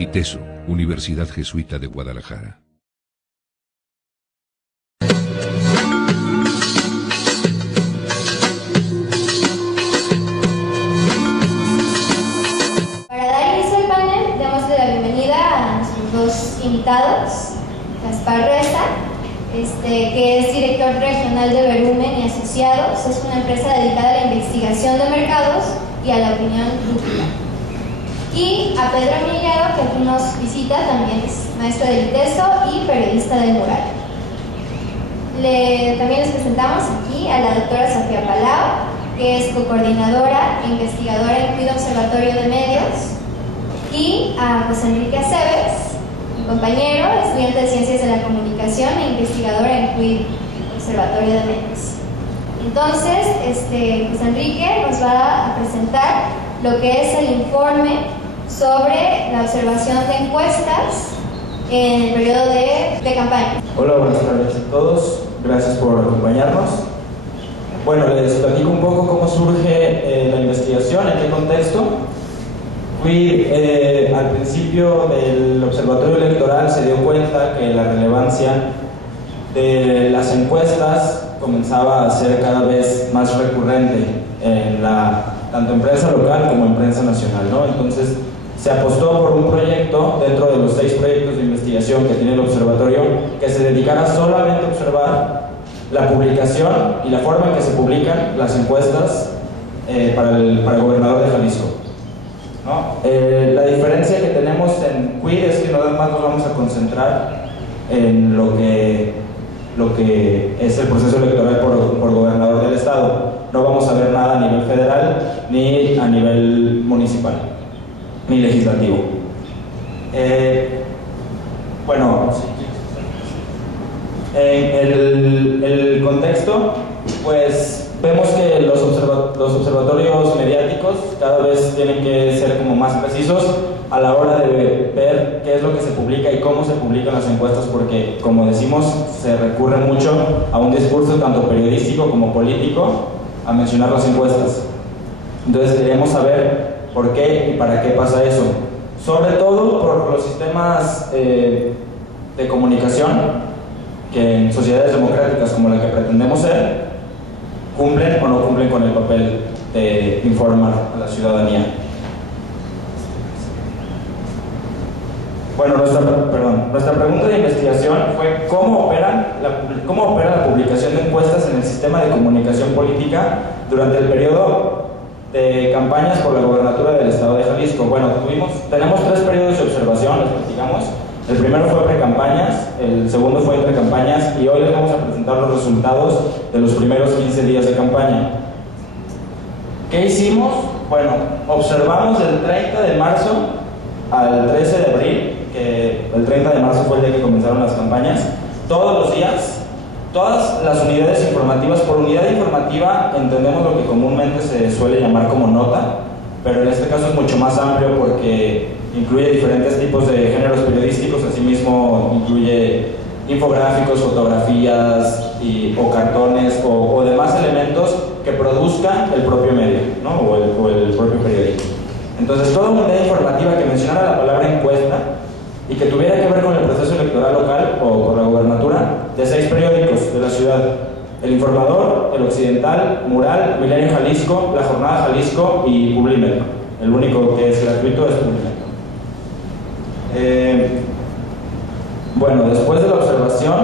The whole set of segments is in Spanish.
ITESO, Universidad Jesuita de Guadalajara. Para dar inicio al panel, demos la bienvenida a nuestros dos invitados. Gaspar Reza, que es director regional de Verumen y Asociados, es una empresa dedicada a la investigación de mercados y a la opinión pública. Y a Pedro Millero, que aquí nos visita, también es maestro del ITESO y periodista del Mural. También les presentamos aquí a la doctora Sofía Palau, que es cocoordinadora e investigadora en CUID Observatorio de Medios, y a José Enrique Aceves, mi compañero, estudiante de Ciencias de la Comunicación e investigadora en CUID Observatorio de Medios. Entonces, José Enrique nos va a presentar lo que es el informe sobre la observación de encuestas en el periodo de campaña. Hola, buenas tardes a todos. Gracias por acompañarnos. Bueno, les platico un poco cómo surge la investigación, en qué contexto. Al principio del observatorio electoral se dio cuenta que la relevancia de las encuestas comenzaba a ser cada vez más recurrente tanto en prensa local como en prensa nacional, ¿no? Entonces se apostó por un proyecto dentro de los 6 proyectos de investigación que tiene el observatorio que se dedicara solamente a observar la publicación y la forma en que se publican las encuestas para el gobernador de Jalisco, ¿no? La diferencia que tenemos en CUID es que nada más nos vamos a concentrar en lo que es el proceso electoral por gobernador del estado. No vamos a ver nada a nivel federal ni a nivel municipal ni legislativo. Bueno, en el contexto, pues vemos que los observatorios mediáticos cada vez tienen que ser como más precisos a la hora de ver qué es lo que se publica y cómo se publican las encuestas, porque, como decimos, se recurre mucho a un discurso tanto periodístico como político a mencionar las encuestas. Entonces queremos saber por qué y para qué pasa eso, sobre todo por los sistemas de comunicación que en sociedades democráticas como la que pretendemos ser cumplen o no cumplen con el papel de informar a la ciudadanía. Bueno, nuestra pregunta de investigación fue cómo opera la publicación de encuestas en el sistema de comunicación política durante el periodo de campañas por la gobernatura del estado de Jalisco. Bueno, tenemos 3 periodos de observación, les platicamos. El primero fue pre-campañas, el segundo fue entre campañas y hoy les vamos a presentar los resultados de los primeros 15 días de campaña. ¿Qué hicimos? Bueno, observamos del 30 de marzo al 13 de abril, que el 30 de marzo fue el día que comenzaron las campañas, todos los días, todas las unidades informativas. Por unidad informativa entendemos lo que comúnmente se suele llamar como nota, pero en este caso es mucho más amplio porque incluye diferentes tipos de géneros periodísticos, asimismo incluye infográficos, fotografías o cartones o demás elementos que produzcan el propio medio, ¿no? o el propio periódico. Entonces, toda unidad informativa que mencionara la palabra encuesta y que tuviera que ver con el proceso electoral local o por la gobernatura de 6 periódicos de la ciudad: El Informador, El Occidental, Mural, Milenio Jalisco, La Jornada Jalisco y Publimetro. El único que es gratuito es Publimetro. Bueno, después de la observación,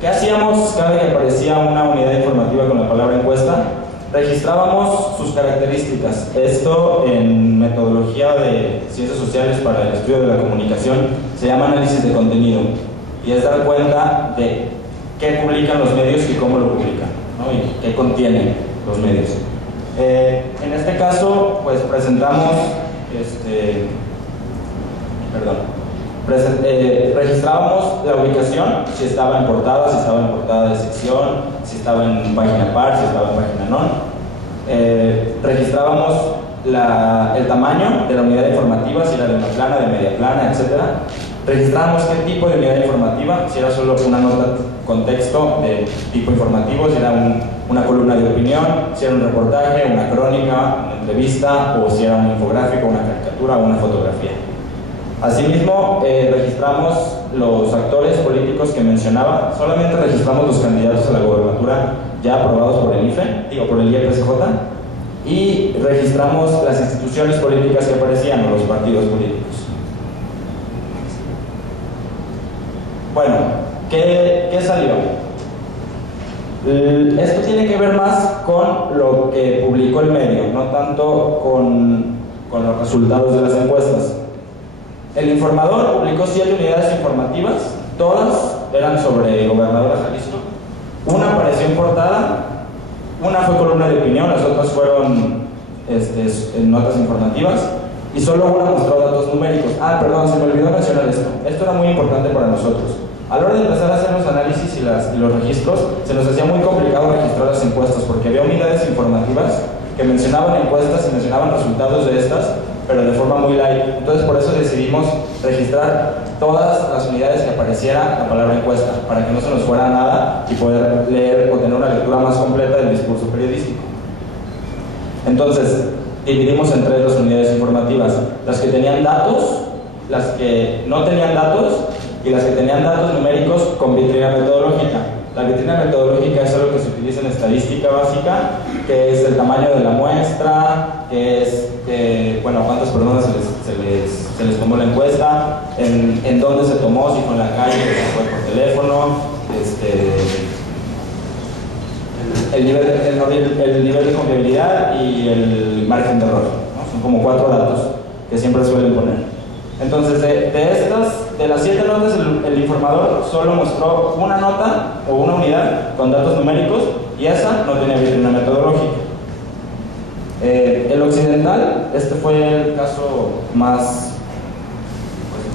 ¿qué hacíamos cada vez que aparecía una unidad informativa con la palabra encuesta? Registrábamos sus características. Esto en metodología de ciencias sociales para el estudio de la comunicación se llama análisis de contenido, y es dar cuenta de qué publican los medios y cómo lo publican, ¿no? Y qué contienen los medios. En este caso, pues presentamos registrábamos la ubicación, si estaba en portada de sección, si estaba en página par, si estaba en página non. Registrábamos el tamaño de la unidad informativa, si era de una plana, de media plana, etc. Registrábamos qué tipo de unidad informativa, si era solo una nota contexto de tipo informativo, si era una columna de opinión, si era un reportaje, una crónica, una entrevista, o si era un infográfico, una caricatura o una fotografía. Asimismo, registramos los actores políticos que mencionaba. Solamente registramos los candidatos a la gobernatura ya aprobados por el IFE, por el IEPCJ, y registramos las instituciones políticas que aparecían, o los partidos políticos. Bueno, ¿qué salió? Esto tiene que ver más con lo que publicó el medio, no tanto con los resultados de las encuestas. El Informador publicó 7 unidades informativas, todas eran sobre Gobernadora Jalisco. Una apareció en portada, una fue columna de opinión, las otras fueron notas informativas, y solo una mostró datos numéricos. Perdón, se me olvidó mencionar esto. Esto era muy importante para nosotros. A la hora de empezar a hacer los análisis y los registros, se nos hacía muy complicado registrar las encuestas, porque había unidades informativas que mencionaban encuestas y mencionaban resultados de estas, pero de forma muy light. Entonces por eso decidimos registrar todas las unidades que apareciera la palabra encuesta, para que no se nos fuera nada y poder leer o tener una lectura más completa del discurso periodístico. Entonces, dividimos en 3 las unidades informativas: las que tenían datos, las que no tenían datos y las que tenían datos numéricos con vitrina metodológica. La vitrina metodológica es algo que se utiliza en estadística básica, que es el tamaño de la muestra, que es cuántas personas se les tomó la encuesta, en dónde se tomó, si fue en la calle, si fue por teléfono, el nivel de confiabilidad y el margen de error, ¿no? Son como 4 datos que siempre suelen poner. Entonces, de las 7 notas, el Informador solo mostró una nota o una unidad con datos numéricos, y esa no tenía vitrina metodológica. El Occidental, este fue el caso más,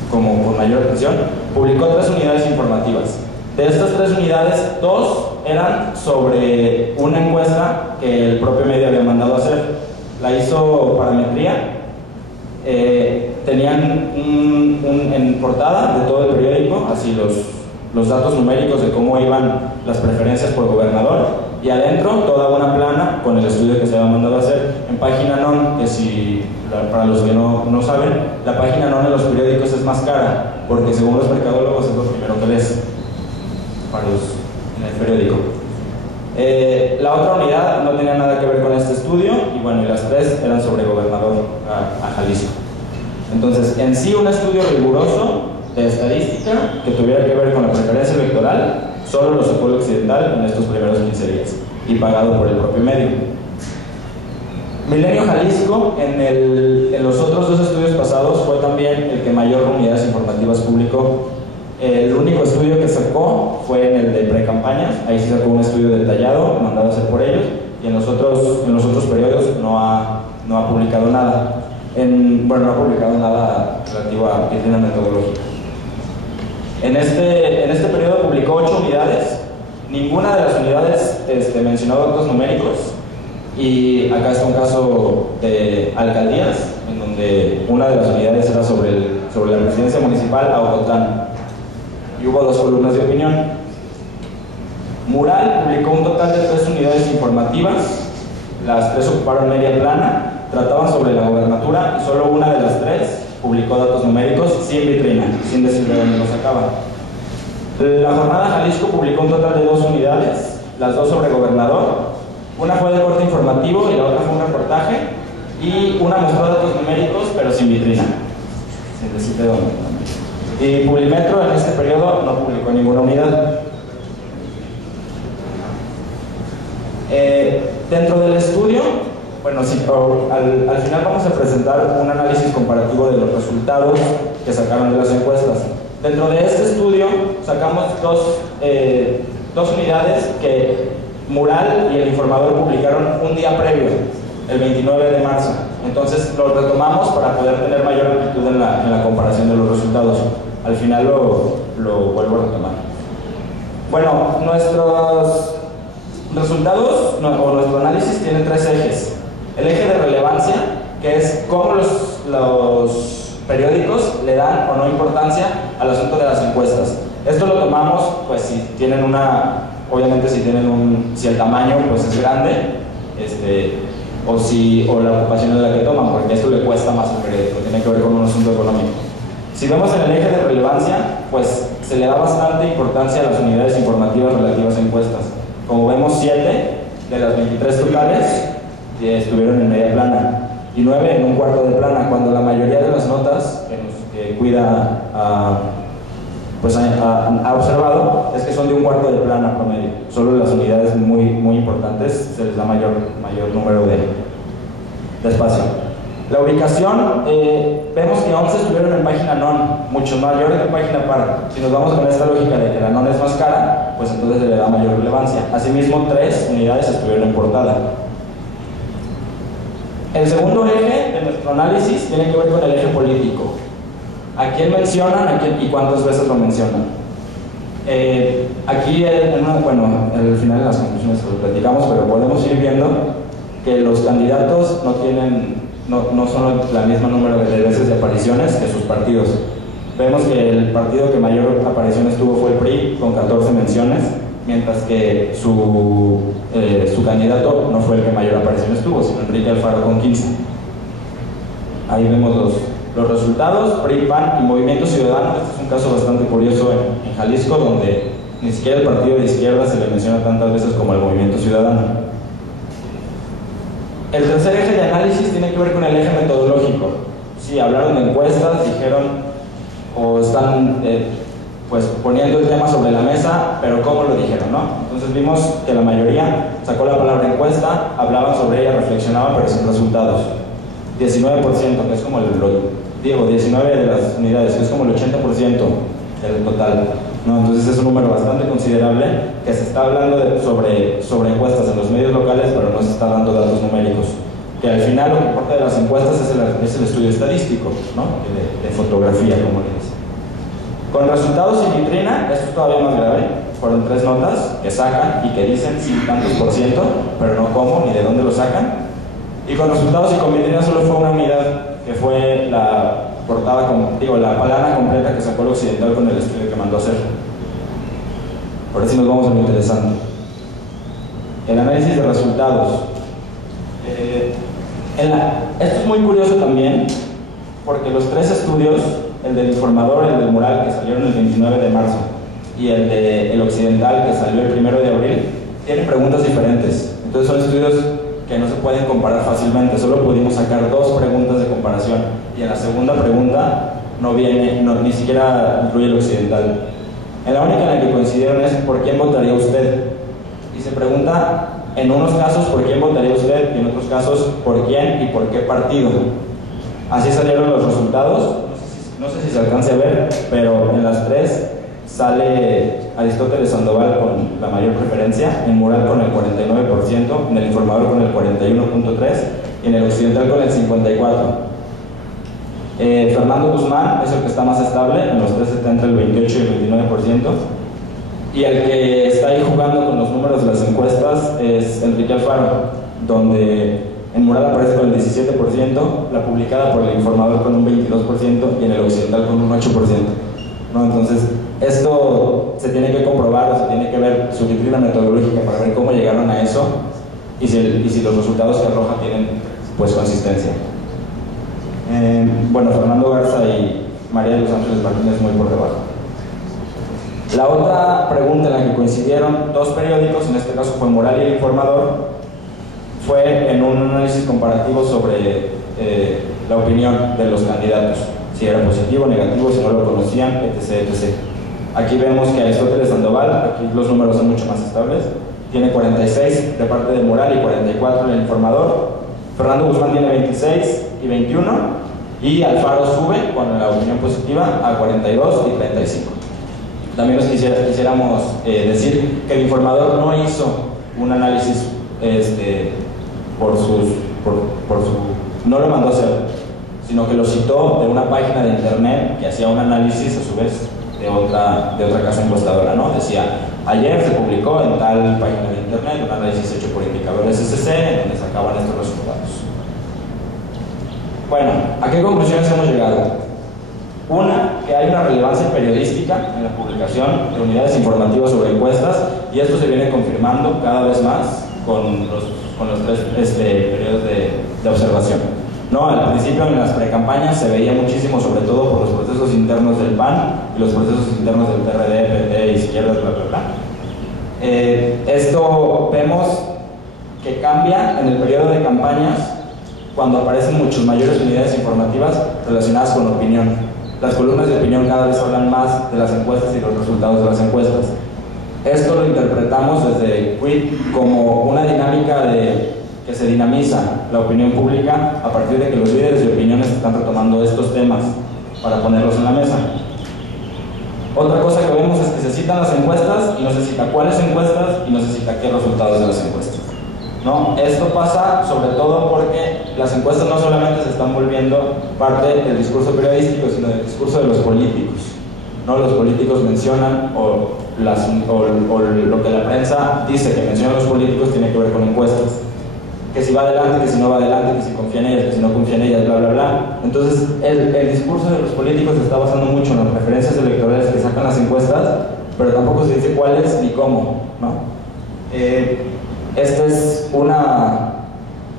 como con mayor atención, publicó 3 unidades informativas. De estas 3 unidades, 2 eran sobre una encuesta que el propio medio había mandado a hacer. La hizo Parametría. Tenían en portada de todo el periódico así los datos numéricos de cómo iban las preferencias por gobernador, y adentro toda una plana con el estudio que se había mandado a hacer en página non, que para los que no saben, la página non en los periódicos es más cara, porque según los mercadólogos es lo primero que lees en el periódico. La otra unidad no tenía nada que ver con este estudio, y bueno, y las 3 eran sobre gobernador a Jalisco. Entonces, en sí, un estudio riguroso de estadística que tuviera que ver con la preferencia electoral solo lo sacó el Occidental en estos primeros 15 días, y pagado por el propio medio. Milenio Jalisco, en los otros 2 estudios pasados, fue también el que mayor unidades informativas publicó. El único estudio que sacó fue en el de pre-campañas. Ahí sí sacó un estudio detallado mandado a hacer por ellos, y en los otros periodos no ha publicado nada. No ha publicado nada relativo a vitrina metodológica. En este periodo publicó 8 unidades. Ninguna de las unidades mencionó datos numéricos, y acá está un caso de alcaldías, en donde una de las unidades era sobre la presidencia municipal a Ocotlán, y hubo 2 columnas de opinión. Mural publicó un total de 3 unidades informativas. Las 3 ocuparon media plana, trataban sobre la gobernatura, y solo una de las 3 publicó datos numéricos sin vitrina, sin decir de dónde los sacaban. La Jornada Jalisco publicó un total de 2 unidades, las 2 sobre gobernador. Una fue de corte informativo y la otra fue un reportaje, y una mostró datos numéricos pero sin vitrina, sin decir de dónde. Y Publimetro en este periodo no publicó ninguna unidad. Dentro del estudio, bueno, sí, al final vamos a presentar un análisis comparativo de los resultados que sacaron de las encuestas. Dentro de este estudio sacamos dos unidades que Mural y el Informador publicaron un día previo, el 29 de marzo. Entonces lo retomamos para poder tener mayor amplitud en la comparación de los resultados. Al final lo vuelvo a retomar. Bueno, nuestros resultados o nuestro análisis tiene 3 ejes. El eje de relevancia, que es cómo los periódicos le dan o no importancia al asunto de las encuestas. Esto lo tomamos, pues si tienen obviamente si el tamaño pues es grande, o la ocupación de la que toman, porque esto le cuesta más el crédito, tiene que ver con un asunto económico. Si vemos en el eje de relevancia, pues se le da bastante importancia a las unidades informativas relativas a encuestas. Como vemos, 7 de las 23 totales estuvieron en media plana y 9 en un cuarto de plana, cuando la mayoría de las notas que Cuida ha observado es que son de un cuarto de plana promedio. Solo las unidades muy, muy importantes se les da mayor número de espacio. La ubicación, vemos que 11 estuvieron en página non, mucho mayor que en página par. Si nos vamos con esta lógica de que la non es más cara, pues entonces se le da mayor relevancia. Asimismo, 3 unidades estuvieron en portada. El segundo eje de nuestro análisis tiene que ver con el eje político. ¿A quién mencionan y cuántas veces lo mencionan? Aquí, al final de las conclusiones lo platicamos, pero podemos ir viendo que los candidatos no son la misma número de veces de apariciones que sus partidos. Vemos que el partido que mayor apariciones tuvo fue el PRI, con 14 menciones, mientras que su candidato no fue el que mayor apariciones tuvo, sino Enrique Alfaro con 15. Ahí vemos los resultados: PRI, PAN y Movimiento Ciudadano. Este es un caso bastante curioso en Jalisco, donde ni siquiera el partido de izquierda se le menciona tantas veces como el Movimiento Ciudadano. El tercer eje de análisis tiene que ver con el eje metodológico. Sí, hablaron de encuestas, dijeron o están pues poniendo el tema sobre la mesa, pero ¿cómo lo dijeron, no? Entonces vimos que la mayoría sacó la palabra encuesta, hablaban sobre ella, reflexionaban, pero sin resultados. 19%, que es como 19 de las unidades, que es como el 80% del total, ¿no? Entonces es un número bastante considerable que se está hablando sobre encuestas en los medios locales, pero no se está dando datos numéricos. Que al final lo que importa de las encuestas es el estudio estadístico, ¿no? De fotografía, como le dicen. Con resultados y vitrina, esto es todavía más grave. Fueron 3 notas que sacan y que dicen sí, tantos %, pero no cómo ni de dónde lo sacan. Y con resultados y con vitrina solo fue una unidad, que fue la portada, la plana completa que sacó el Occidental con el estudio que mandó a hacer. Ahora sí nos vamos a lo interesante. El análisis de resultados. Esto es muy curioso también, porque los 3 estudios, el del Informador, el del Mural, que salieron el 29 de marzo, y el del Occidental, que salió el 1 de abril, tienen preguntas diferentes. Entonces son estudios que no se pueden comparar fácilmente. Solo pudimos sacar 2 preguntas de comparación, y en la segunda pregunta ni siquiera incluye el Occidental. En la única en la que coincidieron es ¿por quién votaría usted? Y se pregunta en unos casos por quién votaría usted y en otros casos por quién y por qué partido. Así salieron los resultados. No sé si se alcance a ver, pero en las 3 sale Aristóteles Sandoval con la mayor preferencia, en Mural con el 49%, en el Informador con el 41.3% y en el Occidental con el 54%. Fernando Guzmán es el que está más estable, en los 3 está entre el 28 y el 29%, y el que está ahí jugando con los números de las encuestas es Enrique Alfaro, donde en Mural aparece con el 17%, la publicada por el Informador con un 22% y en el Occidental con un 8%, ¿no? Entonces esto se tiene que comprobar, o se tiene que ver su vitrina metodológica para ver cómo llegaron a eso y si los resultados que arroja tienen pues consistencia. Fernando Garza y María de los Ángeles Martínez muy por debajo. La otra pregunta en la que coincidieron 2 periódicos, en este caso fue Mural y el Informador, fue en un análisis comparativo sobre la opinión de los candidatos, si era positivo, negativo, si no lo conocían, etc. Aquí vemos que Aristóteles Sandoval, aquí los números son mucho más estables, tiene 46 de parte de Mural y 44 en el Informador. Fernando Guzmán tiene 26 y 21, y Alfaro sube con la opinión positiva a 42 y 35. También nos quisiéramos decir que el Informador no hizo un análisis no lo mandó a hacer, sino que lo citó de una página de internet que hacía un análisis a su vez de otra casa encuestadora, ¿no? Decía, ayer se publicó en tal página de internet un análisis hecho por indicadores SCC en donde sacaban estos resultados. Bueno, ¿a qué conclusiones hemos llegado? Una, que que hay una relevancia periodística en la publicación de unidades informativas sobre encuestas, y esto se viene confirmando cada vez más con los tres periodos de observación. No, al principio en las precampañas se veía muchísimo, sobre todo por los procesos internos del PAN y los procesos internos del PRD, PT, izquierdas, bla, bla, bla. Esto vemos que cambia en el periodo de campañas cuando aparecen muchas mayores unidades informativas relacionadas con opinión. Las columnas de opinión cada vez hablan más de las encuestas y los resultados de las encuestas. Esto lo interpretamos desde Quid como una dinámica que se dinamiza la opinión pública a partir de que los líderes de opiniones están retomando estos temas para ponerlos en la mesa. Otra cosa que vemos es que se citan las encuestas y no se cita cuáles encuestas y no se cita qué resultados de las encuestas. ¿No? Esto pasa sobre todo porque las encuestas no solamente se están volviendo parte del discurso periodístico, sino del discurso de los políticos. ¿No? Los políticos mencionan o lo que la prensa dice que mencionan los políticos tiene que ver con encuestas. Que si va adelante, que si no va adelante, que si confía en ellas, que si no confía en ellas, bla, bla, bla. Entonces, el discurso de los políticos se está basando mucho en las preferencias electorales que sacan las encuestas, pero tampoco se dice cuáles ni cómo, ¿no? Este es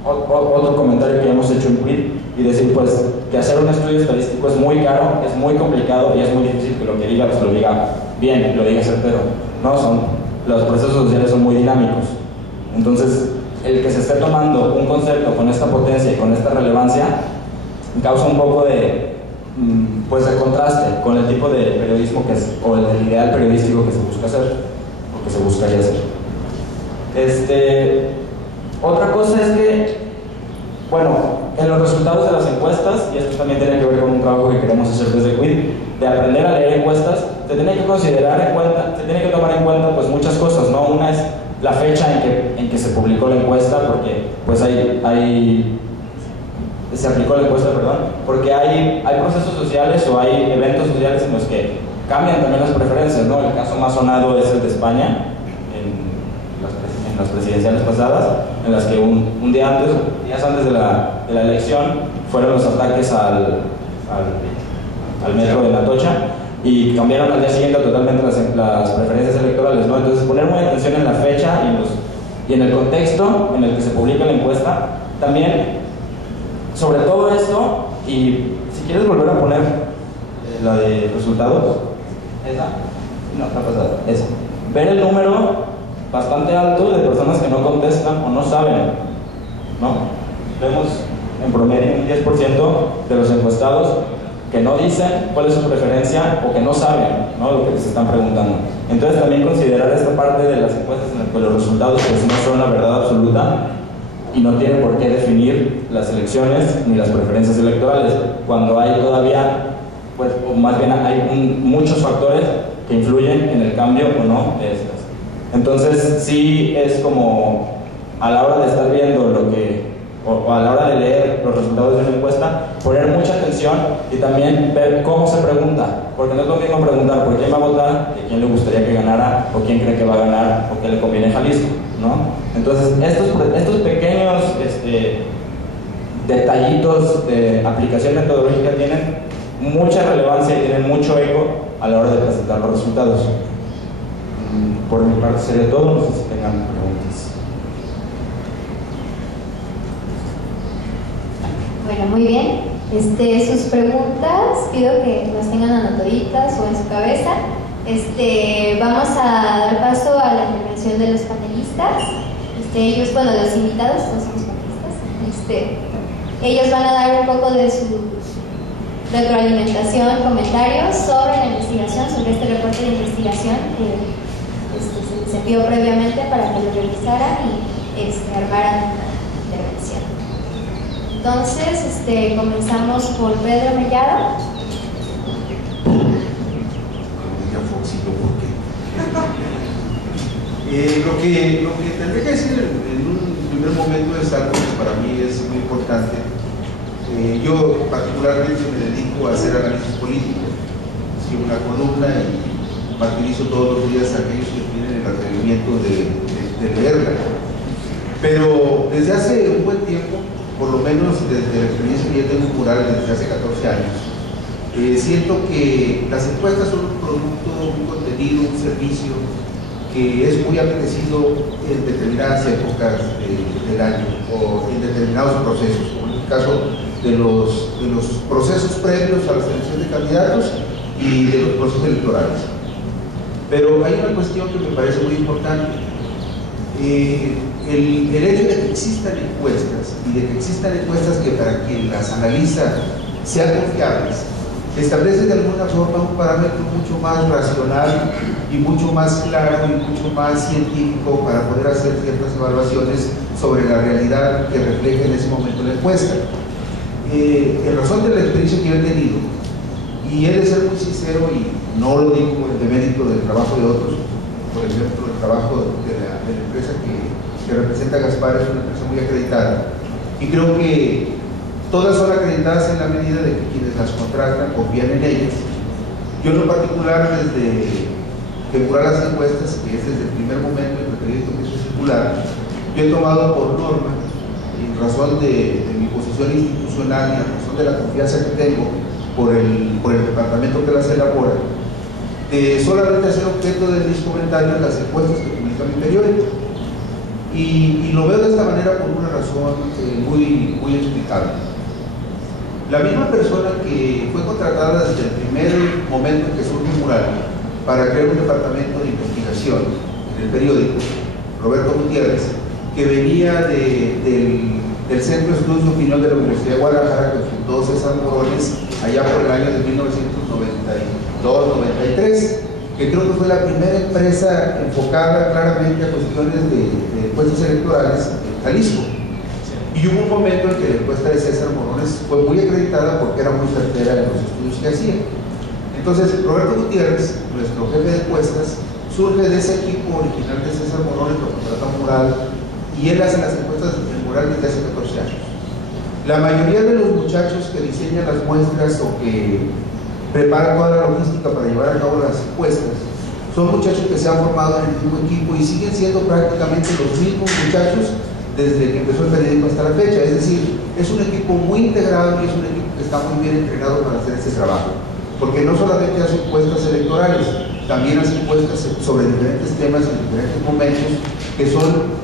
otro comentario que hemos hecho en Quid, y decir pues que hacer un estudio estadístico es muy caro, es muy complicado y es muy difícil que lo que diga pues lo diga bien, lo diga certero, ¿no? Los procesos sociales son muy dinámicos. Entonces, el que se esté tomando un concepto con esta potencia y con esta relevancia causa un poco de contraste con el tipo de periodismo o el ideal periodístico que se busca hacer o que se buscaría hacer. Otra cosa es que, bueno, en los resultados de las encuestas, y esto también tiene que ver con un trabajo que queremos hacer desde Quid, de aprender a leer encuestas, se tiene que tomar en cuenta pues muchas cosas, ¿no? Una es la fecha en que se publicó la encuesta, porque pues se aplicó la encuesta, perdón, porque hay procesos sociales o hay eventos sociales en los que cambian también las preferencias, ¿no? El caso más sonado es el de España, en las presidenciales pasadas, en las que un día antes, días antes de la elección, fueron los ataques al metro de Atocha, y cambiaron al día siguiente totalmente las preferencias electorales, ¿no? Entonces, poner muy atención en la fecha y en el contexto en el que se publica la encuesta. También, sobre todo esto, y si quieres volver a poner la de resultados, esa, ver el número bastante alto de personas que no contestan o no saben, ¿no? Vemos en promedio un 10% de los encuestados que no dicen cuál es su preferencia o que no saben, ¿no?, lo que les están preguntando. Entonces también considerar esta parte de las encuestas en las que los resultados pues no son la verdad absoluta y no tienen por qué definir las elecciones ni las preferencias electorales, cuando hay todavía, pues, o más bien hay muchos factores que influyen en el cambio o no de estas. Entonces sí es como a la hora de estar viendo o a la hora de leer los resultados de una encuesta, poner mucha atención y también ver cómo se pregunta, porque no es lo mismo preguntar por quién va a votar, de quién le gustaría que ganara, o quién cree que va a ganar, o qué le conviene a Jalisco, ¿no? Entonces estos pequeños detallitos de aplicación metodológica tienen mucha relevancia y tienen mucho eco a la hora de presentar los resultados. Por mi parte sería todo, no sé si tengan preguntas. Bueno, muy bien. Sus preguntas pido que las tengan anotaditas o en su cabeza. Vamos a dar paso a la intervención de los panelistas. Ellos, bueno, los invitados, no somos panelistas. Ellos van a dar un poco de su retroalimentación, comentarios sobre la investigación, sobre este reporte de investigación que se les envió previamente para que lo revisaran y armaran una intervención. Entonces, comenzamos por Pedro Mellado. Lo que tendría que decir en un primer momento es algo que para mí es muy importante. Yo particularmente me dedico a hacer análisis político, escribo una columna y martirizo todos los días a aquellos que tienen el atrevimiento de leerla. Pero desde hace un buen tiempo, por lo menos desde la experiencia que yo tengo en Mural desde hace 14 años, Siento que las encuestas son un producto, un contenido, un servicio que es muy apetecido en determinadas épocas del año o en determinados procesos, como en el caso de los procesos previos a la selección de candidatos y de los procesos electorales. Pero hay una cuestión que me parece muy importante. El hecho de que existan encuestas y de que existan encuestas que para quien las analiza sean confiables, establece de alguna forma un parámetro mucho más racional y mucho más claro y mucho más científico para poder hacer ciertas evaluaciones sobre la realidad que refleja en ese momento la encuesta. En razón de la experiencia que yo he tenido, y he de ser muy sincero y no lo digo por el demérito del trabajo de otros, por ejemplo el trabajo de la empresa que representa a Gaspar es una empresa muy acreditada, y creo que todas son acreditadas en la medida de que quienes las contratan confían en ellas. Yo en lo particular, desde que Mural hace encuestas, que es desde el primer momento en que el periódico empezó a circular, yo he tomado por norma, en razón de mi posición institucional y en razón de la confianza que tengo por el departamento que las elabora, solamente hacer objeto de mis comentarios las encuestas que publica mi periódico. Y lo veo de esta manera por una razón muy explicable. La misma persona que fue contratada desde el primer momento en que surge Mural para crear un departamento de investigación en el periódico, Roberto Gutiérrez, que venía del Centro de Estudios de Opinión de la Universidad de Guadalajara, que fundó César Morones allá por el año de 1992-93, que creo que fue la primera empresa enfocada claramente a cuestiones de encuestas electorales en Jalisco. Y hubo un momento en que la encuesta de César Morones fue muy acreditada porque era muy certera en los estudios que hacía. Entonces, Roberto Gutiérrez, nuestro jefe de encuestas, surge de ese equipo original de César Morones, lo contrata Mural, y él hace las encuestas en Mural desde hace 14 años. La mayoría de los muchachos que diseñan las muestras o que preparan toda la logística para llevar a cabo las encuestas son muchachos que se han formado en el mismo equipo y siguen siendo prácticamente los mismos muchachos desde que empezó el periódico hasta la fecha. Es decir, es un equipo muy integrado y es un equipo que está muy bien entrenado para hacer este trabajo, porque no solamente hace encuestas electorales, también hace encuestas sobre diferentes temas en diferentes momentos que son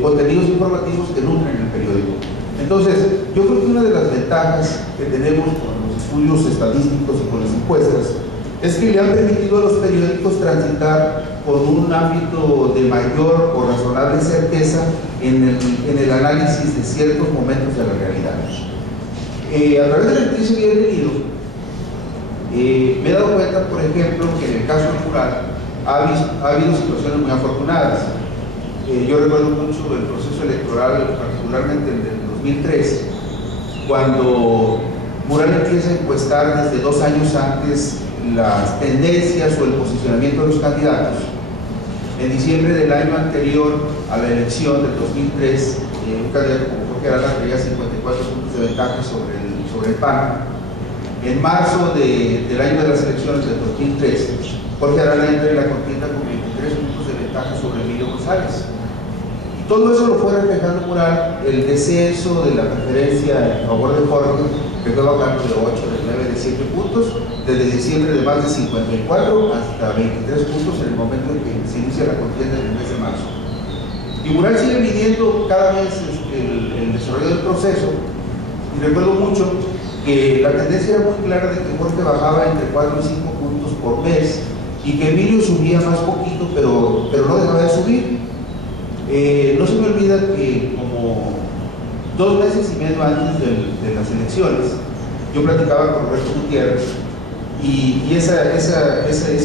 contenidos informativos que nutren el periódico. Entonces, yo creo que una de las ventajas que tenemos con los estudios estadísticos y con las encuestas es que le han permitido a los periódicos transitar por un ámbito de mayor o razonable certeza en el análisis de ciertos momentos de la realidad. A través de la experiencia que he tenido, me he dado cuenta, por ejemplo, que en el caso Mural ha habido situaciones muy afortunadas. Yo recuerdo mucho el proceso electoral, particularmente el del 2003, cuando Mural empieza a encuestar desde 2 años antes las tendencias o el posicionamiento de los candidatos. En diciembre del año anterior a la elección del 2003, un candidato como Jorge Arana traía 54 puntos de ventaja sobre el PAN. En marzo del año de las elecciones del 2003, Jorge Arana entra en la contienda con 23 puntos de ventaja sobre Emilio González. Y todo eso lo fue reflejando Mural, el descenso de la preferencia en favor de Jorge, que fue bajando de 8, de 9, de 7 puntos, desde diciembre de más de 54 hasta 23 puntos en el momento en que se inicia la contienda en el mes de marzo. Y Mural sigue midiendo cada vez el desarrollo del proceso, y recuerdo mucho que la tendencia era muy clara de que Jorge bajaba entre 4 y 5 puntos por mes, y que Emilio subía más poquito, pero no dejaba de subir. No se me olvida que como 2 meses y medio antes de las elecciones, yo platicaba con Roberto Gutiérrez, y ese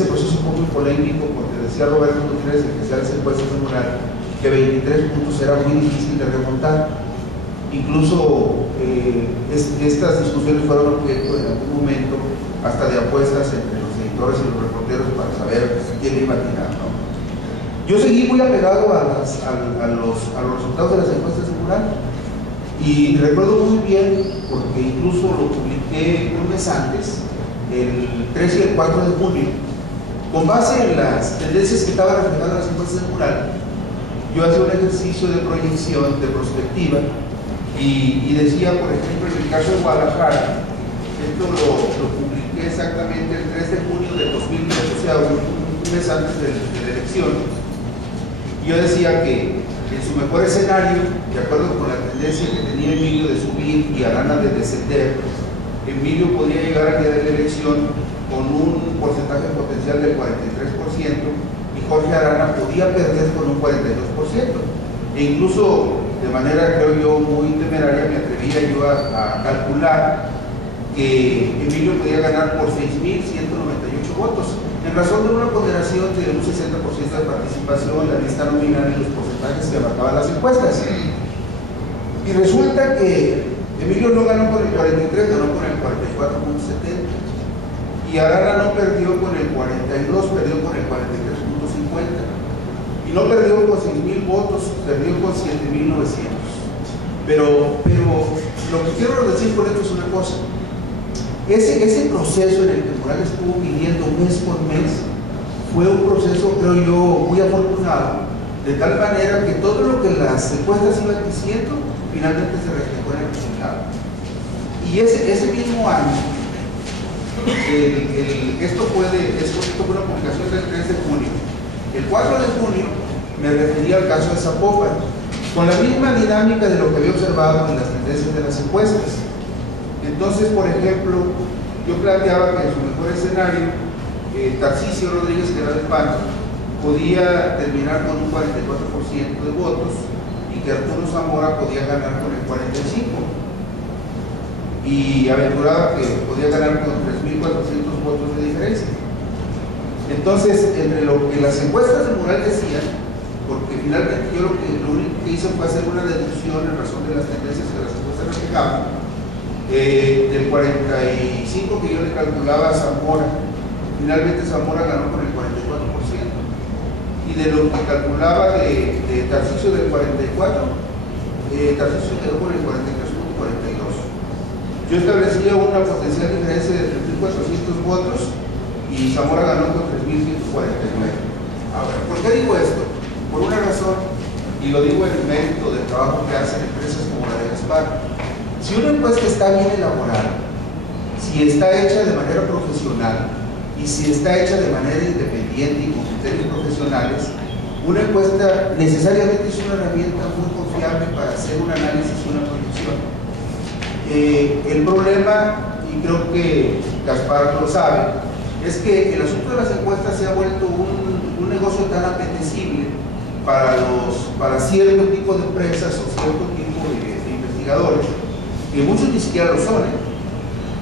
proceso fue muy polémico, porque decía Roberto Gutiérrez, el que se hace encuestas de Mural, que 23 puntos era muy difícil de remontar. Incluso estas discusiones fueron objeto en algún momento hasta de apuestas entre los editores y los reporteros para saber quién iba a tirar, ¿no? Yo seguí muy apegado a los resultados de las encuestas de Mural, y recuerdo muy bien, porque incluso lo publiqué un mes antes, el 3 y el 4 de junio, con base en las tendencias que estaban reflejando las encuestas de Mural. Yo hacía un ejercicio de proyección, de prospectiva, y decía, por ejemplo, en el caso de Guadalajara, esto lo publicó publiqué exactamente el 3 de junio del 2010, o sea, un mes antes de la elección. Yo decía que en su mejor escenario, de acuerdo con la tendencia que tenía Emilio de subir y Arana de descender, Emilio podría llegar al día de la elección con un porcentaje potencial del 43% y Jorge Arana podía perder con un 42%. E incluso de manera, creo yo, muy temeraria, me atrevería yo a calcular que Emilio podía ganar por 6.198 votos, en razón de una ponderación de un 60% de participación en la lista nominal y los porcentajes que marcaban las encuestas. Y resulta que Emilio no ganó con el 43, ganó con el 44.70. Y Arana no perdió con el 42, perdió con el 43.50. Y no perdió con 6.000 votos, perdió con 7.900. Pero lo que quiero decir con esto es una cosa. Ese proceso en el que Morales estuvo midiendo mes por mes fue un proceso, creo yo, muy afortunado, de tal manera que todo lo que las encuestas iban diciendo finalmente se reflejó en el resultado. Y ese mismo año, esto fue una publicación del 3 de junio. El 4 de junio me refería al caso de Zapopan, con la misma dinámica de lo que había observado en las tendencias de las encuestas. Entonces, por ejemplo, yo planteaba que en su mejor escenario, Tarcisio Rodríguez, que era del PAN, podía terminar con un 44% de votos y que Arturo Zamora podía ganar con el 45%. Y aventuraba que podía ganar con 3.400 votos de diferencia. Entonces, entre lo que las encuestas de Mural decían, porque finalmente yo lo único que hice fue hacer una deducción en razón de las tendencias que las encuestas reflejaban, del 45 que yo le calculaba a Zamora, finalmente Zamora ganó con el 44%, y de lo que calculaba de Tarcisio del 44, Tarcisio quedó con el 43.42. Yo establecía una potencial diferencia de 3.400 votos y Zamora ganó con 3.149. Ahora, ¿por qué digo esto? Por una razón, y lo digo en el mérito del trabajo que hacen empresas como la de Gaspar. Si una encuesta está bien elaborada, si está hecha de manera profesional y si está hecha de manera independiente y con criterios profesionales, una encuesta necesariamente es una herramienta muy confiable para hacer un análisis y una proyección. El problema, y creo que Gaspar lo sabe, es que el asunto de las encuestas se ha vuelto un negocio tan apetecible para cierto tipo de empresas o cierto tipo de investigadores, que muchos ni siquiera lo son,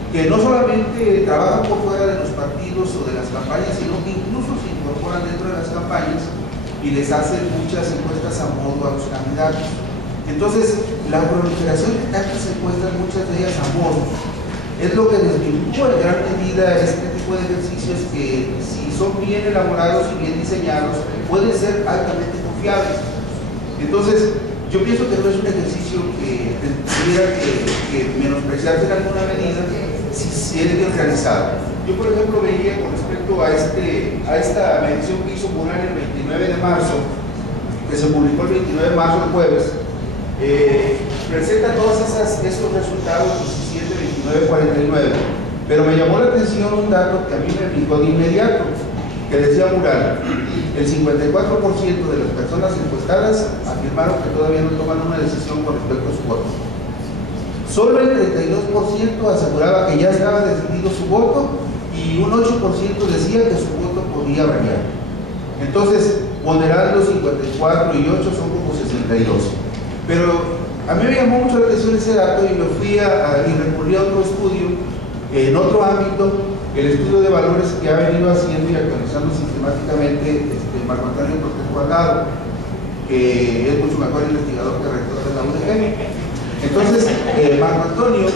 que no solamente trabajan por fuera de los partidos o de las campañas, sino que incluso se incorporan dentro de las campañas y les hacen muchas encuestas a modo a los candidatos. Entonces, la proliferación de tantas encuestas, muchas de ellas a modo, es lo que desvirtúa en gran medida este tipo de ejercicios que, si son bien elaborados y bien diseñados, pueden ser altamente confiables. Entonces, yo pienso que no es un ejercicio que tuviera que menospreciarse en alguna medida si es bien realizado. Yo, por ejemplo, veía con respecto a esta medición que hizo Mural el 29 de marzo, que se publicó el 29 de marzo, el jueves, presenta todos esos resultados 17, 29, 49, pero me llamó la atención un dato que a mí me brincó de inmediato, que decía Mural: el 54% de las personas encuestadas afirmaron que todavía no toman una decisión con respecto a su voto. Solo el 32% aseguraba que ya estaba decidido su voto y un 8% decía que su voto podía variar. Entonces, ponderando 54 y 8 son como 62. Pero a mí me llamó mucho la atención ese dato y me fui y recurrí a otro estudio en otro ámbito, el estudio de valores que ha venido haciendo y actualizando sistemáticamente Marco Antonio Cortés Guardado, que es mucho mejor investigador que rector de la UDG. Entonces, Marco Antonio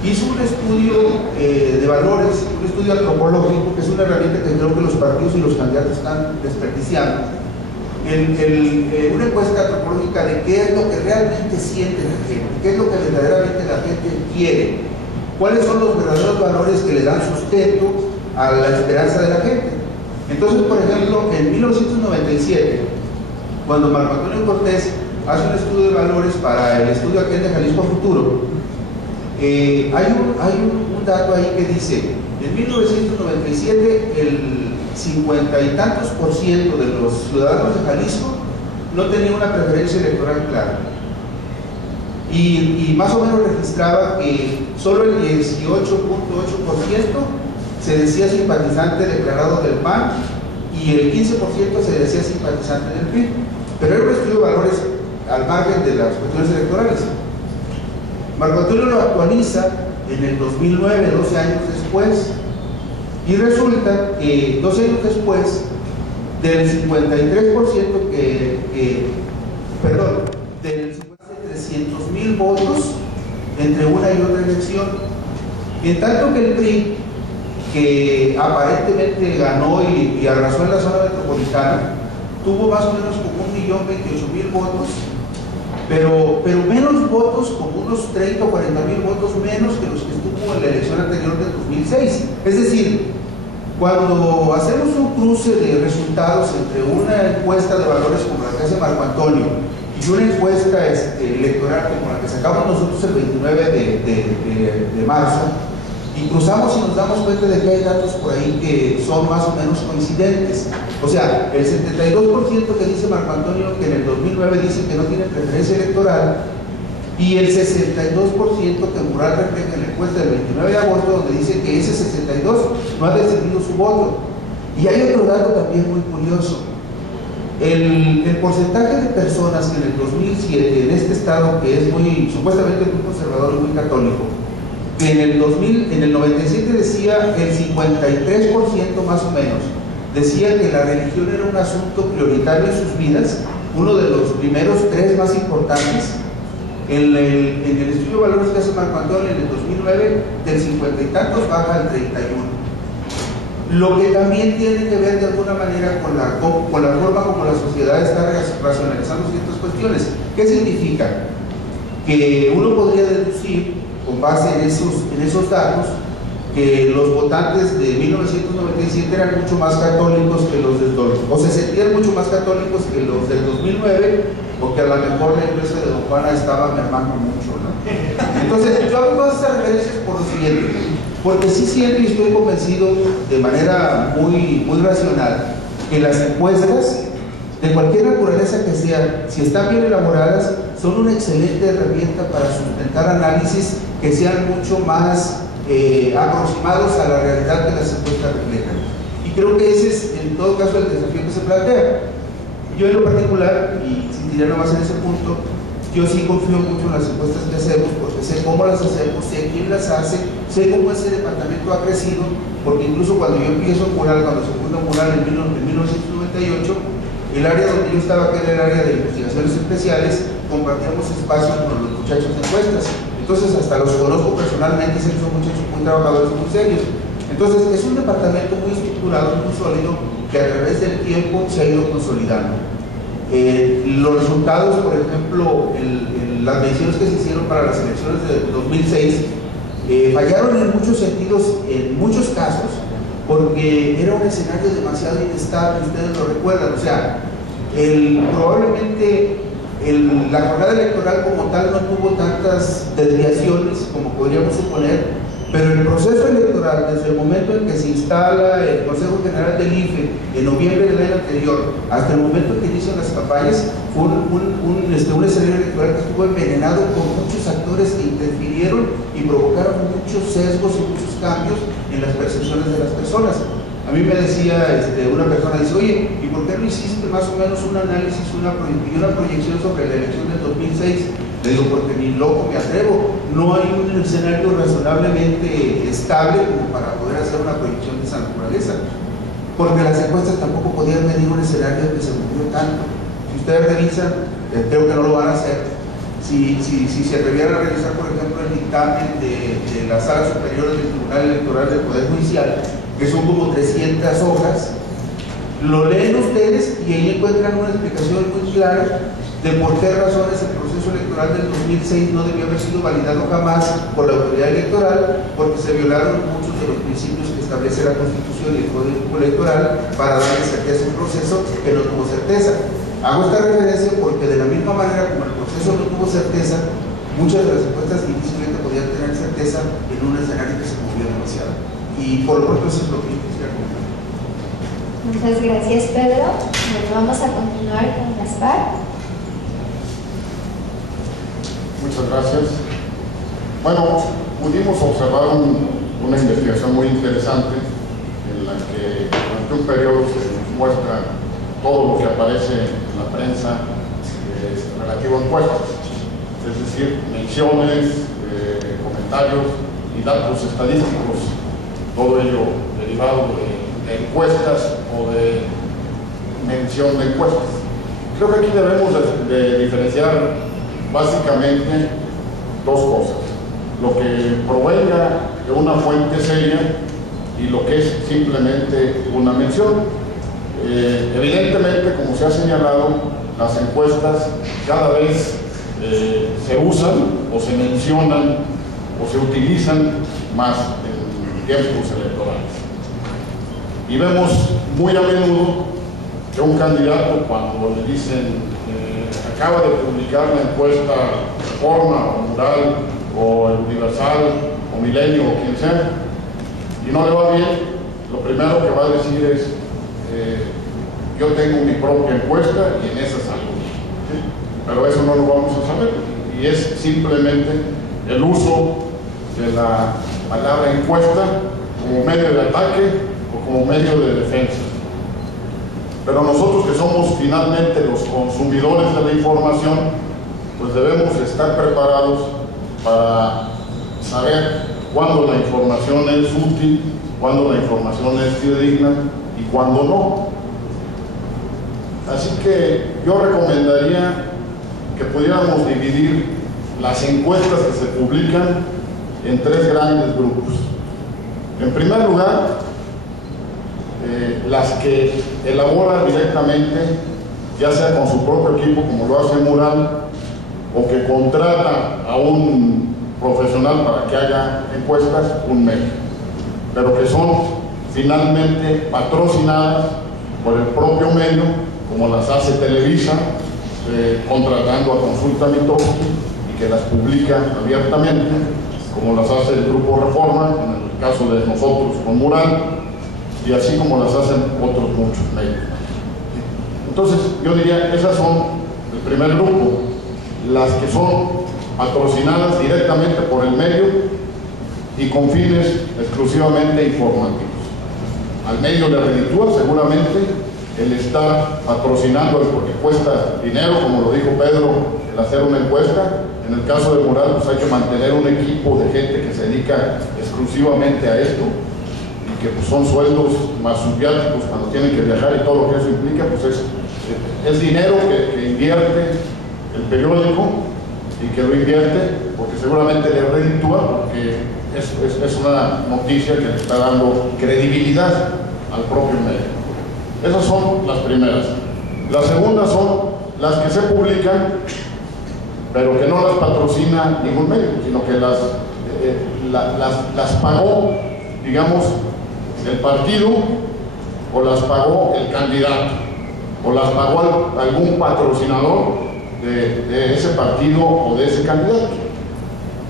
hizo un estudio de valores, un estudio antropológico, que es una herramienta que creo que los partidos y los candidatos están desperdiciando. Una encuesta antropológica de qué es lo que realmente siente la gente, qué es lo que verdaderamente la gente quiere, cuáles son los verdaderos valores que le dan sustento a la esperanza de la gente. Entonces, por ejemplo, en 1997, cuando Marco Antonio Cortés hace un estudio de valores para el estudio aquel de Jalisco Futuro, hay un dato ahí que dice En 1997, el 50 y tantos % de los ciudadanos de Jalisco no tenía una preferencia electoral clara. Y más o menos registraba que solo el 18.8% se decía simpatizante declarado del PAN y el 15% se decía simpatizante del PRI. Pero era un estudio de valores al margen de las cuestiones electorales. Marco Antonio lo actualiza en el 2009, 12 años después, y resulta que 12 años después, del 53% del 300,000 votos entre una y otra elección, en tanto que el PRI, que aparentemente ganó y arrasó en la zona metropolitana, tuvo más o menos como 1.028.000 votos, pero menos votos, como unos 30 o 40.000 votos menos que los que estuvo en la elección anterior del 2006. Es decir, cuando hacemos un cruce de resultados entre una encuesta de valores como la que hace Marco Antonio y una encuesta electoral como la que sacamos nosotros el 29 de marzo, y cruzamos y nos damos cuenta de que hay datos por ahí que son más o menos coincidentes. O sea, el 72% que dice Marco Antonio que en el 2009 dice que no tiene preferencia electoral, y el 62% que Mural refleja en la encuesta del 29 de agosto, donde dice que ese 62 no ha decidido su voto. Y hay otro dato también muy curioso. El porcentaje de personas en el 2007 en este estado, que es supuestamente muy conservador y muy católico, que en el 97 decía el 53% más o menos, decía que la religión era un asunto prioritario en sus vidas, uno de los primeros 3 más importantes. En el estudio de valores que hace Marco Antonio en el 2009, del 50 y tantos baja al 31. Lo que también tiene que ver de alguna manera con la forma como la sociedad está racionalizando ciertas cuestiones. ¿Qué significa? Que uno podría deducir, con base en esos datos, que los votantes de 1997 eran mucho más católicos que los del 2000, o se sentían mucho más católicos que los del 2009, porque a lo mejor la iglesia de Don Juana estaba mermando mucho, ¿no? Entonces, yo hago todas estas referencias por lo siguiente, porque sí siento y estoy convencido de manera muy racional que las encuestas, de cualquier naturaleza que sean, si están bien elaboradas, son una excelente herramienta para sustentar análisis que sean mucho más aproximados a la realidad que las encuestas reflejan. Y creo que ese es, en todo caso, el desafío que se plantea. Yo en lo particular, y sin tirar nomás en ese punto, yo sí confío mucho en las encuestas que hacemos, porque sé cómo las hacemos, sé quién las hace, sé cómo ese departamento ha crecido, porque incluso cuando yo empiezo Mural, cuando se funda Mural en 1998, el área donde yo estaba, que era el área de investigaciones especiales, compartíamos espacios con los muchachos de encuestas. Entonces hasta los conozco personalmente, sé que son muchachos muy trabajadores, muy serios. Entonces es un departamento muy estructurado, muy sólido, que a través del tiempo se ha ido consolidando. Los resultados, por ejemplo, las mediciones que se hicieron para las elecciones de 2006 fallaron en muchos sentidos, en muchos casos, porque era un escenario demasiado inestable, ustedes lo recuerdan. O sea, probablemente la jornada electoral como tal no tuvo tantas desviaciones como podríamos suponer, pero el proceso electoral, desde el momento en que se instala el Consejo General del IFE en noviembre del año anterior hasta el momento en que inician las campañas, fue un escenario electoral que estuvo envenenado por muchos actores que interfirieron y provocaron muchos sesgos y muchos cambios en las percepciones de las personas. A mí me decía una persona, dice, oye, ¿y por qué no hiciste más o menos un análisis y una proyección sobre la elección del 2006? Le digo, porque ni loco me atrevo, no hay un escenario razonablemente estable como para poder hacer una proyección de esa naturaleza, porque las encuestas tampoco podían medir un escenario que se movió tanto. Si ustedes revisan, creo que no lo van a hacer, si se atrevieran a revisar, por ejemplo, el dictamen de la Sala Superior del Tribunal Electoral del Poder Judicial, que son como 300 hojas, lo leen ustedes y ahí encuentran una explicación muy clara de por qué razones el proceso electoral del 2006 no debió haber sido validado jamás por la autoridad electoral, porque se violaron muchos de los principios que establece la Constitución y el Código Electoral para darle certeza a un proceso que no tuvo certeza. Hago esta referencia porque de la misma manera como el proceso no tuvo certeza, muchas de las encuestas difícilmente podían tener certeza en un escenario que se movió demasiado. Y Y por lo pronto eso es lo que yo quisiera comentar. Muchas gracias, Pedro. Bueno, vamos a continuar con Gaspar. Muchas gracias. Bueno, pudimos observar una investigación muy interesante en la que durante un periodo se nos muestra todo lo que aparece en la prensa relativo a encuestas, es decir, menciones, comentarios y datos estadísticos, todo ello derivado de encuestas o de mención de encuestas. Creo que aquí debemos de diferenciar básicamente dos cosas: lo que provenga de una fuente seria y lo que es simplemente una mención. Evidentemente, como se ha señalado, las encuestas cada vez se usan o se mencionan o se utilizan más en tiempos electorales. Y vemos muy a menudo que un candidato, cuando le dicen acaba de publicar la encuesta Reforma o Mural o El Universal o Milenio o quien sea, y no le va bien, lo primero que va a decir es yo tengo mi propia encuesta y en esa salgo. ¿Sí? Pero eso no lo vamos a saber, y es simplemente el uso de la palabra encuesta como medio de ataque o como medio de defensa. Pero nosotros, que somos finalmente los consumidores de la información, pues debemos estar preparados para saber cuándo la información es útil, cuándo la información es fidedigna y cuándo no. Así que yo recomendaría que pudiéramos dividir las encuestas que se publican en tres grandes grupos. En primer lugar, las que elabora directamente, ya sea con su propio equipo, como lo hace Mural, o que contrata a un profesional para que haga encuestas, un medio, pero que son finalmente patrocinadas por el propio medio, como las hace Televisa, contratando a Consulta Mitofsky, y que las publica abiertamente, como las hace el Grupo Reforma, en el caso de nosotros con Mural, y así como las hacen otros muchos medios. Entonces, yo diría, esas son el primer grupo, las que son patrocinadas directamente por el medio y con fines exclusivamente informativos. Al medio le reditúa seguramente el estar patrocinando, porque cuesta dinero, como lo dijo Pedro, el hacer una encuesta. En el caso de Mural, pues hay que mantener un equipo de gente que se dedica exclusivamente a esto, y que pues son sueldos más subviáticos cuando tienen que viajar y todo lo que eso implica, pues es dinero que invierte el periódico, y que lo invierte porque seguramente le reditúa, porque es una noticia que le está dando credibilidad al propio medio. Esas son las primeras. Las segundas son las que se publican, pero que no las patrocina ningún medio, sino que las pagó, digamos, el partido, o las pagó el candidato, o las pagó algún patrocinador de ese partido o de ese candidato,